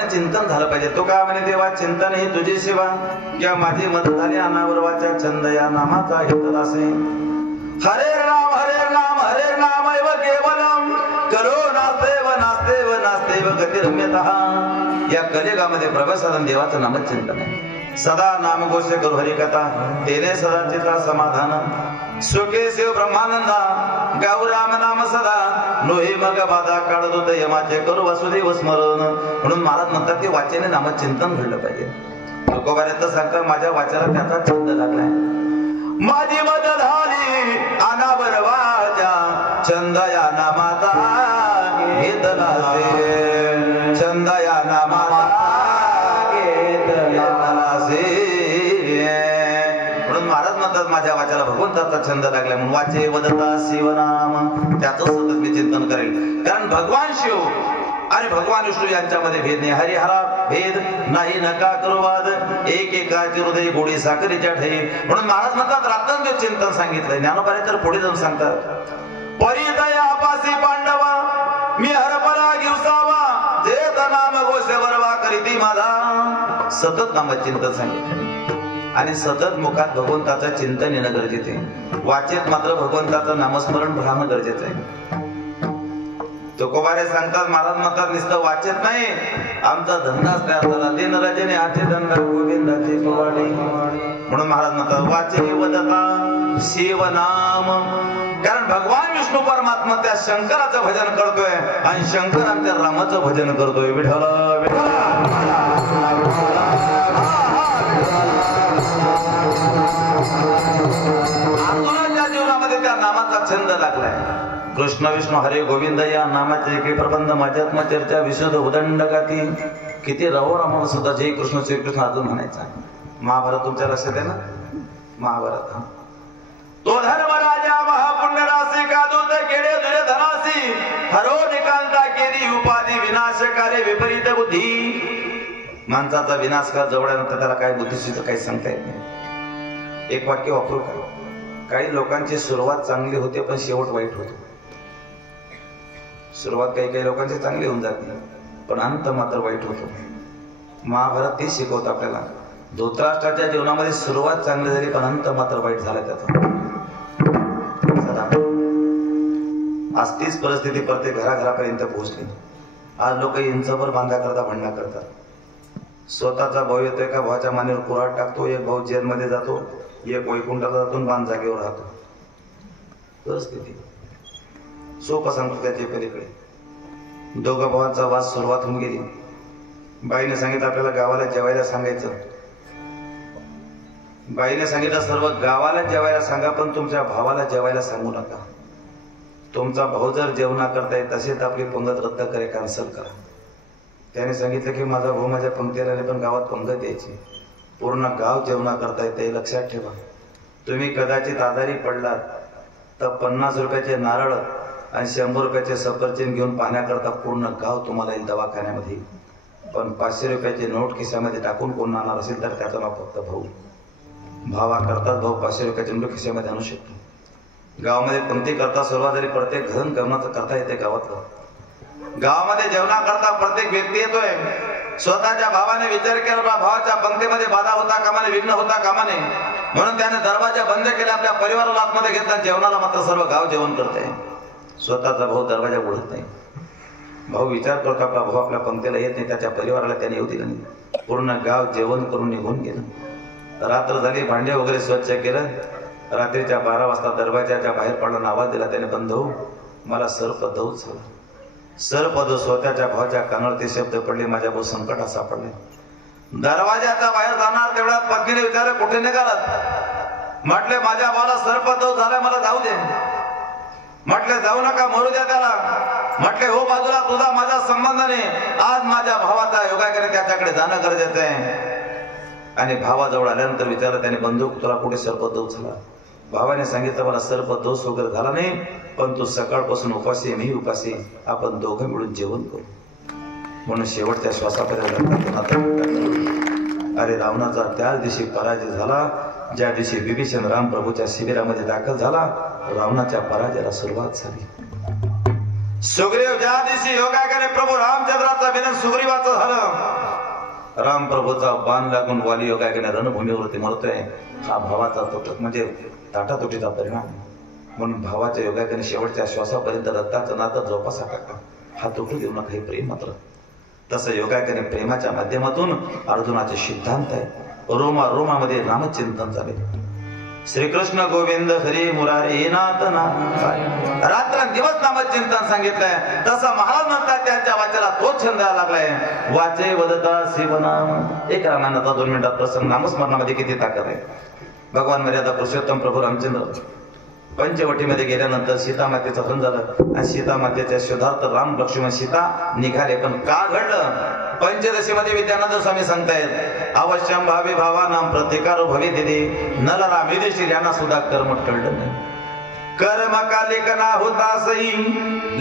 चिंतन झालं पाहिजे. तो काय म्हणे देवा चिंतन ही तुझी सेवा किंवा माझी मदत झाली अनावर वाचा छंद या नामाचा घेतला असे. हरे राम हरे नाम एव केवलम करो नास्तेव नास्तेव नास्तेव गतिरम्यतः. या कलियुगामध्ये प्रभुसाधन देवाचं नामच चिंतन आहे. सदा नामघोष करू हरिकथा तेने सदा चित्ता समाधान सुखे शिव ब्रह्मानंदा गाऊ राम नाम सदा लोहे मग बाधा काढत यमाचे करू वसुदेव स्मरण. म्हणून महाराज म्हणतात की वाचेने नामात चिंतन घडलं पाहिजे. तुकोबाऱ्यात सांगतात माझ्या वाचाला त्याचा छंद लागलाय. माझी मदत झाली अनावर वाचा छंद या नामाचा घेतला से. छंद या नामाचा म्हणून महाराज म्हणतात माझ्या वाचाला भगवंताचा छंद लागलाय म्हणून वाचे वदता शिवनाम त्याचं सतत मी चिंतन करेल. कारण भगवान शिव आणि भगवान विष्णू यांच्यामध्ये भेद नाही. हरिहरा भेद नाही नका करुवाद एक एकाचे हृदय गोडी साखरेच्या ठे. म्हणून महाराज म्हणतात रात्रंदिवस चिंतन सांगितलंय. ज्ञानोबाने तर पुढे जाऊन सांगतात परिदया आपासी पांडवा मी हरपरा घेवसावा जे नाम घोष वरवा करीती माझा. सतत नामात चिंतन सांगितलं आणि सतत मुखात भगवंताचं चिंतन येणं गरजेचं आहे. वाचेत मात्र भगवंताचं नामस्मरण राहणं गरजेचं आहे. तुकोबारे सांगतात महाराज म्हणतात नुसतं वाचेत नाही आमचा धंदाच तयार झाला. दिन रजने आचे धंदा गोविंदाचे कुवाडे. म्हणून महाराज म्हणतात वाचे वदता शिवनाम. कारण भगवान विष्णू परमात्मा त्या शंकराचं भजन करतोय आणि शंकर आमच्या रामाचं भजन करतोय. विठ्ठल जीवनामध्ये त्या नामाचा छंद लागलाय. कृष्ण विष्णू हरे गोविंद या नामाचे एके प्रबंध माझ्यात्म चर्चा विशुद्ध उदंड गाती. किती रवो रामाला सुद्धा जय कृष्ण श्रीकृष्ण अर्जुन म्हणायचा. महाभारत तुमच्या लक्षात आहे ना. महाभारत तो धर्म राजा महापुण्य राशी कादूत केडे दुरे धनासी हरो निकांता केली उपाधी विनाशकारे विपरीत बुद्धी. माणसाचा विनाश कर जवळनंतर त्याला काय बुद्धीशीचं काही सांगता येत नाही. एक वाक्य वापरू का. काही लोकांची सुरुवात चांगली होते पण शेवट वाईट होतो. सुरुवात काही लोकांची चांगली होऊन जाते पण अंत मात्र वाईट होतो. महाभारत ते शिकवतं आपल्याला. धृतराष्ट्राच्या जीवनामध्ये सुरुवात चांगली झाली पण अंत मात्र वाईट झाला त्याचा. आज तीच परिस्थिती प्रत्येक घराघरापर्यंत पोहोचली. आज लोक इंचभर बांधा करता भांडणा करतात. स्वतःचा भाऊ येतो, एका भावाच्या मानेवर कुऱ्हाड टाकतो, एक भाऊ जेलमध्ये जातो, एक वैकुंठाला जातो, बाण जागेवर राहतो. परिस्थिती सोपं सांगतो त्याच्या पलीकडे. दोघा भावांचा वाद सुरुवात होऊन गेली. बाईने सांगितलं आपल्याला गावाला जेवायला सांगायचं. बाईने सांगितलं सर्व गावाला जेवायला सांगा, पण तुमच्या भावाला जेवायला सांगू नका. तुमचा भाऊ जर जेवणा करता येत असेल तर आपली पंगत रद्द करे, कॅन्सल करा. त्याने सांगितलं की माझा भाऊ माझ्या पंक्तीला आले, पण गावात पंगत यायची. पूर्ण गाव जेवणा करता येते, लक्षात ठेवा. तुम्ही कदाचित आजारी पडलात तर 50 रुपयाचे नारळ आणि 100 रुपयाचे सफरचंद घेऊन पाहण्याकरता पूर्ण गाव तुम्हाला येईल दवाखान्यामध्ये. पण 500 रुपयाची नोट खिशामध्ये टाकून कोण आणणार असेल तर त्याचं नाव फक्त भाऊ. भावा करतात, भाऊ 500 रुपयाची नोट खिशामध्ये आणू शकतो. गावामध्ये पंक्ती करता सुरुवात झाली, प्रत्येक घन गमनाचं करता येते. गावामध्ये जेवणा करता प्रत्येक व्यक्ती येतोय. स्वतःच्या भावाने विचार केला, भावाच्या पंक्तीमध्ये बाधा होता कामाने, विघ्न होता कामाने, म्हणून त्याने दरवाजा बंद केला. आपल्या परिवाराला आतमध्ये घेतला. जेवणाला मात्र सर्व गाव जेवण करते. स्वतःचा भाऊ दरवाजा उघडत नाही. भाऊ विचार करतो आपला भाऊ आपल्या पंक्तीला येत नाही, त्याच्या परिवाराला त्याने येऊ दिलं नाही. पूर्ण गाव जेवण करून निघून गेलं. रात्र झाली, भांडे वगैरे स्वच्छ केलं. रात्रीच्या 12 वाजता दरवाजाच्या बाहेर पडला, आवाज दिला त्याने, बंद हो, मला सर्पदंश झाला. सर्पदंश स्वतःच्या भावाच्या कानावर ते शब्द पडले, माझ्या भाऊ संकटात सापडले. दरवाजाच्या बाहेर जाणार तेवढ्यात पत्नीने विचारलं, कुठे निघालात? म्हटले माझ्या भावाला सर्पदंश झालाय, मला जाऊ दे. म्हटले जाऊ नका, मरू द्या त्याला. म्हटले हो बाजूला, तुझा माझा संबंध नाही. आज माझ्या भावाचा योगाकडे त्याच्याकडे जाणं गरजेचं आहे. आणि भावाजवळ आल्यानंतर विचारलं त्याने, बंधू तुला कुठे सर्पदंश झाला? भावाने सांगितलं मला सर्पदंश वगैरे झाला नाही, पण तू सकाळपासून उपासी आहे, मी उपासी, आपण दोघं मिळून जेवण करू. म्हणून शेवटच्या श्वासापर्यंत अरे रावणाचा त्याच दिवशी पराजय झाला ज्या दिवशी विभीषण रामप्रभूच्या शिबिरामध्ये दाखल झाला. रावणाच्या पराजयाला सुरुवात झाली. सुग्रीव ज्या दिवशी योगाकडे प्रभू रामचंद्राचा विनय सुग्रीवाचं झालं, रामप्रभूचा बाण लागून वाली योगाकडे रणभूमीवरती मरतोय. हा भावाचा तुटक म्हणजे ताटातुटीचा परिणाम. म्हणून भावाच्या योगाकडे शेवटच्या श्वासापर्यंत रक्ताचं नातं जोपासा टाका. हा तुटू देऊ नका, हे प्रेम मात्र. तसं योगाकडे प्रेमाच्या माध्यमातून अर्जुनाचे सिद्धांत आहे. रोमा रोमामध्ये रामचिंतन झाले. श्रीकृष्ण गोविंद हरी मुरारी नाथ नाम, रात्र दिवस नामचिंतन सांगितलंय. तसं महाराज म्हणतात त्यांच्या वाचाला तोच छंद लागलाय. वाचे वदता शिवनाम. एक रामायणाचा 2 मिनिटात प्रसंग. नामस्मरणामध्ये किती ताकद आहे. भगवान मर्यादा पुरुषोत्तम प्रभू रामचंद्र पंचवटीमध्ये गेल्यानंतर सीता मातेचं हरण झालं आणि सीता मातेच्या शोधार्थ राम लक्ष्मण सीता निघाले. पण का घडलं? पंचदशीमध्ये विद्यानंद स्वामी सांगतायत, अवश्यम भावी भावानाम प्रतिकार भवी दिदी नल रामिदेशी यांना सुद्धा कर्म टळलं नाही. कर्म का लिखना होता सही,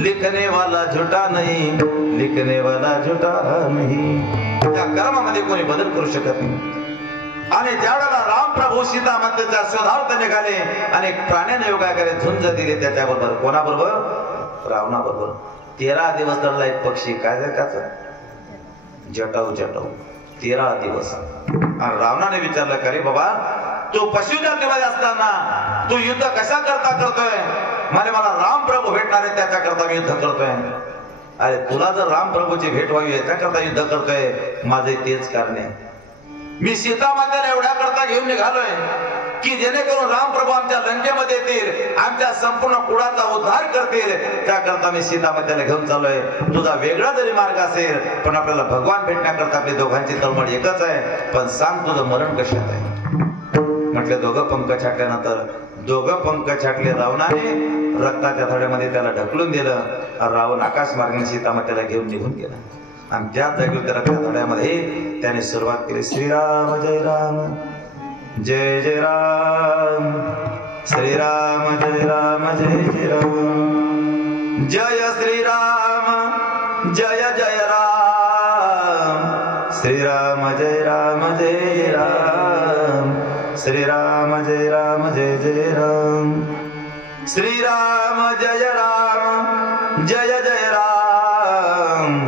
लिखने वाला झुटा नाही, लिखने वाला झुटा नाही. त्या कर्मामध्ये कोणी बदल करू शकत नाही. आणि ज्यावेळेला राम प्रभू सीता मातेच्या शोधार्थ निघाले आणि प्राण्याने योगाकडे झुंज दिली त्याच्याबरोबर. कोणाबरोबर? रावणाबरोबर. 13 दिवस लढला एक पक्षी. काय त्याच जटाऊ जटाऊ 13 दिवस. आणि रावणाने विचारलं, का रे बाबा तू पशुजातीमध्ये असताना तू युद्ध कशा करता करतोय? मला राम प्रभू भेटणार आहे त्याच्याकरता मी युद्ध करतोय. अरे तुला जर राम प्रभूची भेट व्हावी याच्याकरता युद्ध करतोय, माझे तेच कारण आहे. मी सीता मातेला एवढ्या करता घेऊन निघालोय की जेणेकरून रामप्रभू आमच्या लंकेमध्ये येतील, आमच्या संपूर्ण कुळाचा उद्धार करतील. त्याकरता मी सीता मातेला घेऊन चाललोय. तुझा वेगळा जरी मार्ग असेल पण आपल्याला भगवान भेटण्याकरता आपली दोघांची तळमळ एकच आहे. पण सांग तुझं मरण कशात आहे? म्हटले दोघं पंख छाटल्यानंतर दोघं पंख छाटले. रावणाने रक्ताच्या थड्यामध्ये त्याला ढकलून दिलं. रावण आकाश मार्गाने सीता मातेला घेऊन निघून गेला. आणि त्या जागेवर त्या रक्ताच्या थड्यामध्ये त्याने सुरुवात केली, श्रीराम जय राम जय जय राम, श्रीराम जय राम जय जय राम, जय श्रीराम जय जय राम, श्रीराम जय राम जय जय राम, श्रीराम जय राम जय जय राम, श्रीराम जय राम जय जय राम,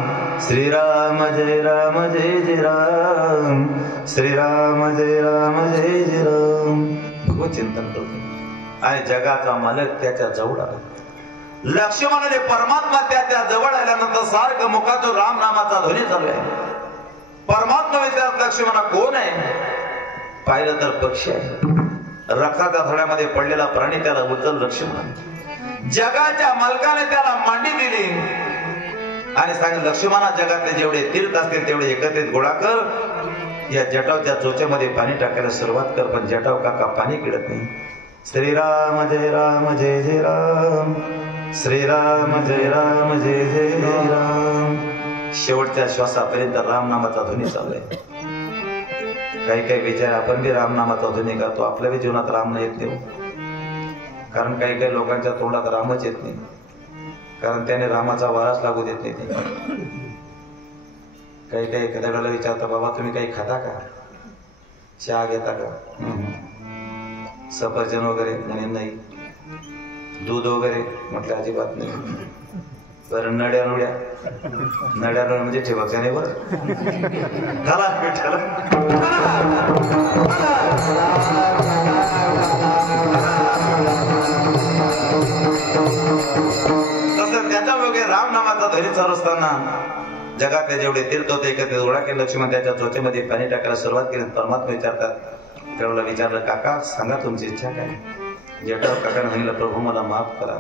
श्रीराम जय राम जय जय राम, श्रीराम जय राम जय जय राम. भगवत चिंतन करतो आणि जगाचा मालक त्याच्या जवळ आला. लक्ष्मणाने परमात्मा त्याच्या जवळ आल्यानंतर सारखं मुखातून राम नामाचा ध्वनी चालू आहे. परमात्मा विचारत लक्ष्मणा कोण आहे? पाहिलं तर पक्षी आहे. रक्ताच्या थड्यामध्ये पडलेला प्राणी त्याला उचल लक्ष्मण. जगाच्या मालकाने त्याला मांडी दिली आणि सांगितलं लक्ष्मणा जगातले जेवढे तीर्थ असतील तेवढे एकत्रित गोळा कर. या जटावच्या चोचेमध्ये पाणी टाकायला सुरुवात कर. पण जटाव काका पाणी पिळत नाही. श्रीराम जय जय राम, श्रीराम जय जय राम. शेवटच्या श्वासापर्यंत राम नामाचा ध्वनी चाललाय. काही विचार आपण बी राम नामाचा ध्वनी करतो. आपल्या बी जीवनात राम नाही येत नाही. कारण काही लोकांच्या तोंडात रामच येत नाही. कारण त्याने रामाचा वारस लागू देत नाही. काही एखाद्याला विचारता बाबा तुम्ही काही खाता का? चहा घेता का? सफरचंद वगैरे म्हणे नाही. दूध वगैरे म्हटलं अजिबात नाही. बरं नड्या म्हणजे ठेवायच्या नाही. बरं झाला तसं त्याच्या वगैरे राम नामाचा ध्वनी चालू असताना जगातले जेवढे तीर्थ होते एकत्रित गोळा केले. लक्ष्मण त्याच्या चोचेमध्ये पाणी टाकायला सुरुवात केली. परमात्मा विचारतात. त्याला विचारलं काका सांगा तुमची इच्छा काय? जटाव काकाने सांगितलं प्रभू मला माफ करा.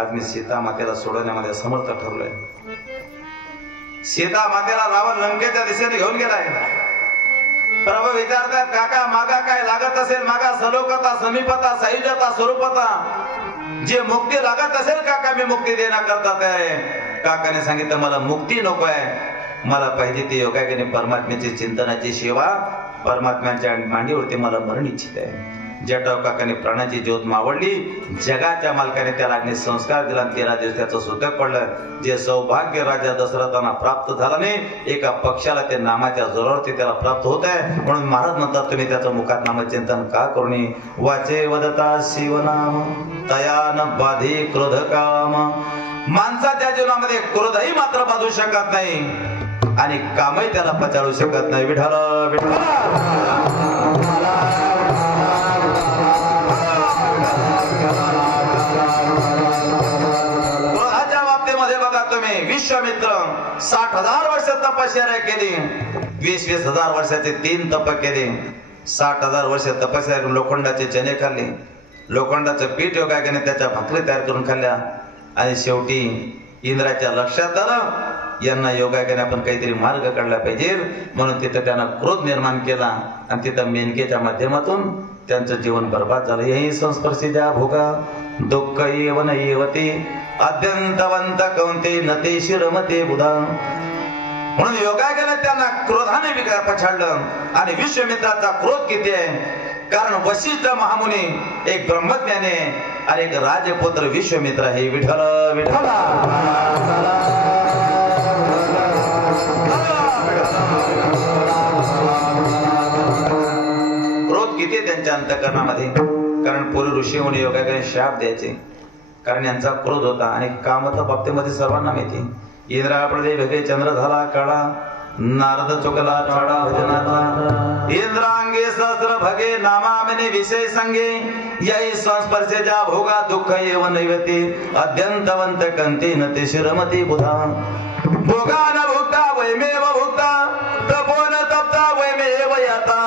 आज मी सीता मातेला सोडवण्यामध्ये समर्थ ठरलोय. सीता मातेला रावण लंकेच्या दिशेने घेऊन गेलाय. प्रभू विचारतात काका मागा काय लागत असेल मागा. सलोकता समीपता सायुजता स्वरूपता जे मुक्ती लागत असेल काका मी मुक्ती देण्याकरता तयार आहे. काकाने सांगितलं मला मुक्ती नको आहे. मला पाहिजे ती योगाने परमात्म्याची चिंतनाची सेवा. परमात्म्याच्या मांडीवरती मला मरण इच्छित आहे. जटाव काकाने प्राणाची ज्योत मावळली. जगाच्या मालकाने त्याला अग्नी संस्कार दिला. 13 दिवस त्याचं सुतक पडलं. जे सौभाग्य राजा दशरथांना प्राप्त झालं नाही एका पक्षाला ते नामाच्या जोरावरती त्याला प्राप्त होत आहे. म्हणून महाराज म्हणतात तुम्ही त्याचं मुखात नामचिंतन का करू नये. वाचे वदता शिवनाम तयान बाधी क्रोध काम. माणसाच्या जीवनामध्ये क्रोधही मात्र बाधू शकत नाही आणि कामही त्याला पचाळू शकत नाही. विठ्ठल विठ्ठल बाबतीमध्ये बघा तुम्ही विश्वामित्र 60,000 वर्ष तपश्चर्या केली. 20,000 वर्षाचे 3 तप केले. 60,000 वर्ष तपश्चर्या लोखंडाचे चणे खाल्ले. लोखंडाचं पीठ योगाने त्याच्या भाकरी तयार करून खाल्ल्या. आणि शेवटी इंद्राच्या लक्षात आलं यांना योगाने आपण काहीतरी मार्ग काढला पाहिजे. म्हणून तिथं त्यांना क्रोध निर्माण केला आणि तिथं मेनकेच्या माध्यमातून त्यांचं जीवन बर्बाद झालं. यही संस्पर्शी ज्या भोगा दुःख येवन येवती अत्यंतवंत कौंते नते शिरमते बुधा. म्हणून योगाने त्यांना क्रोधाने पछाडलं. आणि विश्वामित्राचा क्रोध किती आहे? कारण वशिष्ठ महामुनी एक ब्रह्मज्ञानी आहे आणि एक राजपुत्र विश्वामित्र आहे. विठ्ठल विठ्ठल क्रोध किती त्यांच्या अंतःकरणामध्ये. कारण पूर्वी ऋषी मुनी योगाकडे शाप द्यायचे कारण यांचा क्रोध होता. आणि कामाच्या बाबतीमध्ये सर्वांना माहिती. इंद्राप्रदे भगे चंद्र झाला काळा. नारद चुकला चाडा भजनाचा. इंद्रांगे सहस्र भगे नामामने विषय संगे. यही संस्पर्शे ज्या भोगा दुःख येव नैवती अत्यंतवंत कंती न ते शिरमती बुधा. भोगा न भुक्ता वैमेव भुक्ता तपो न तप्ता वैमेव याता.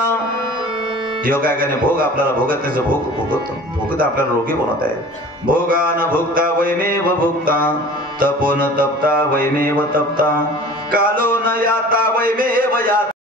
योगाने भोग आपल्याला भोगत त्याचं भोगत आपल्याला रोगी बनवत आहे. भोगा न भुक्ता वैमेव भुक्ता तपो न तप्ता वैमेव तप्ता कालो न याता वैमेव याता.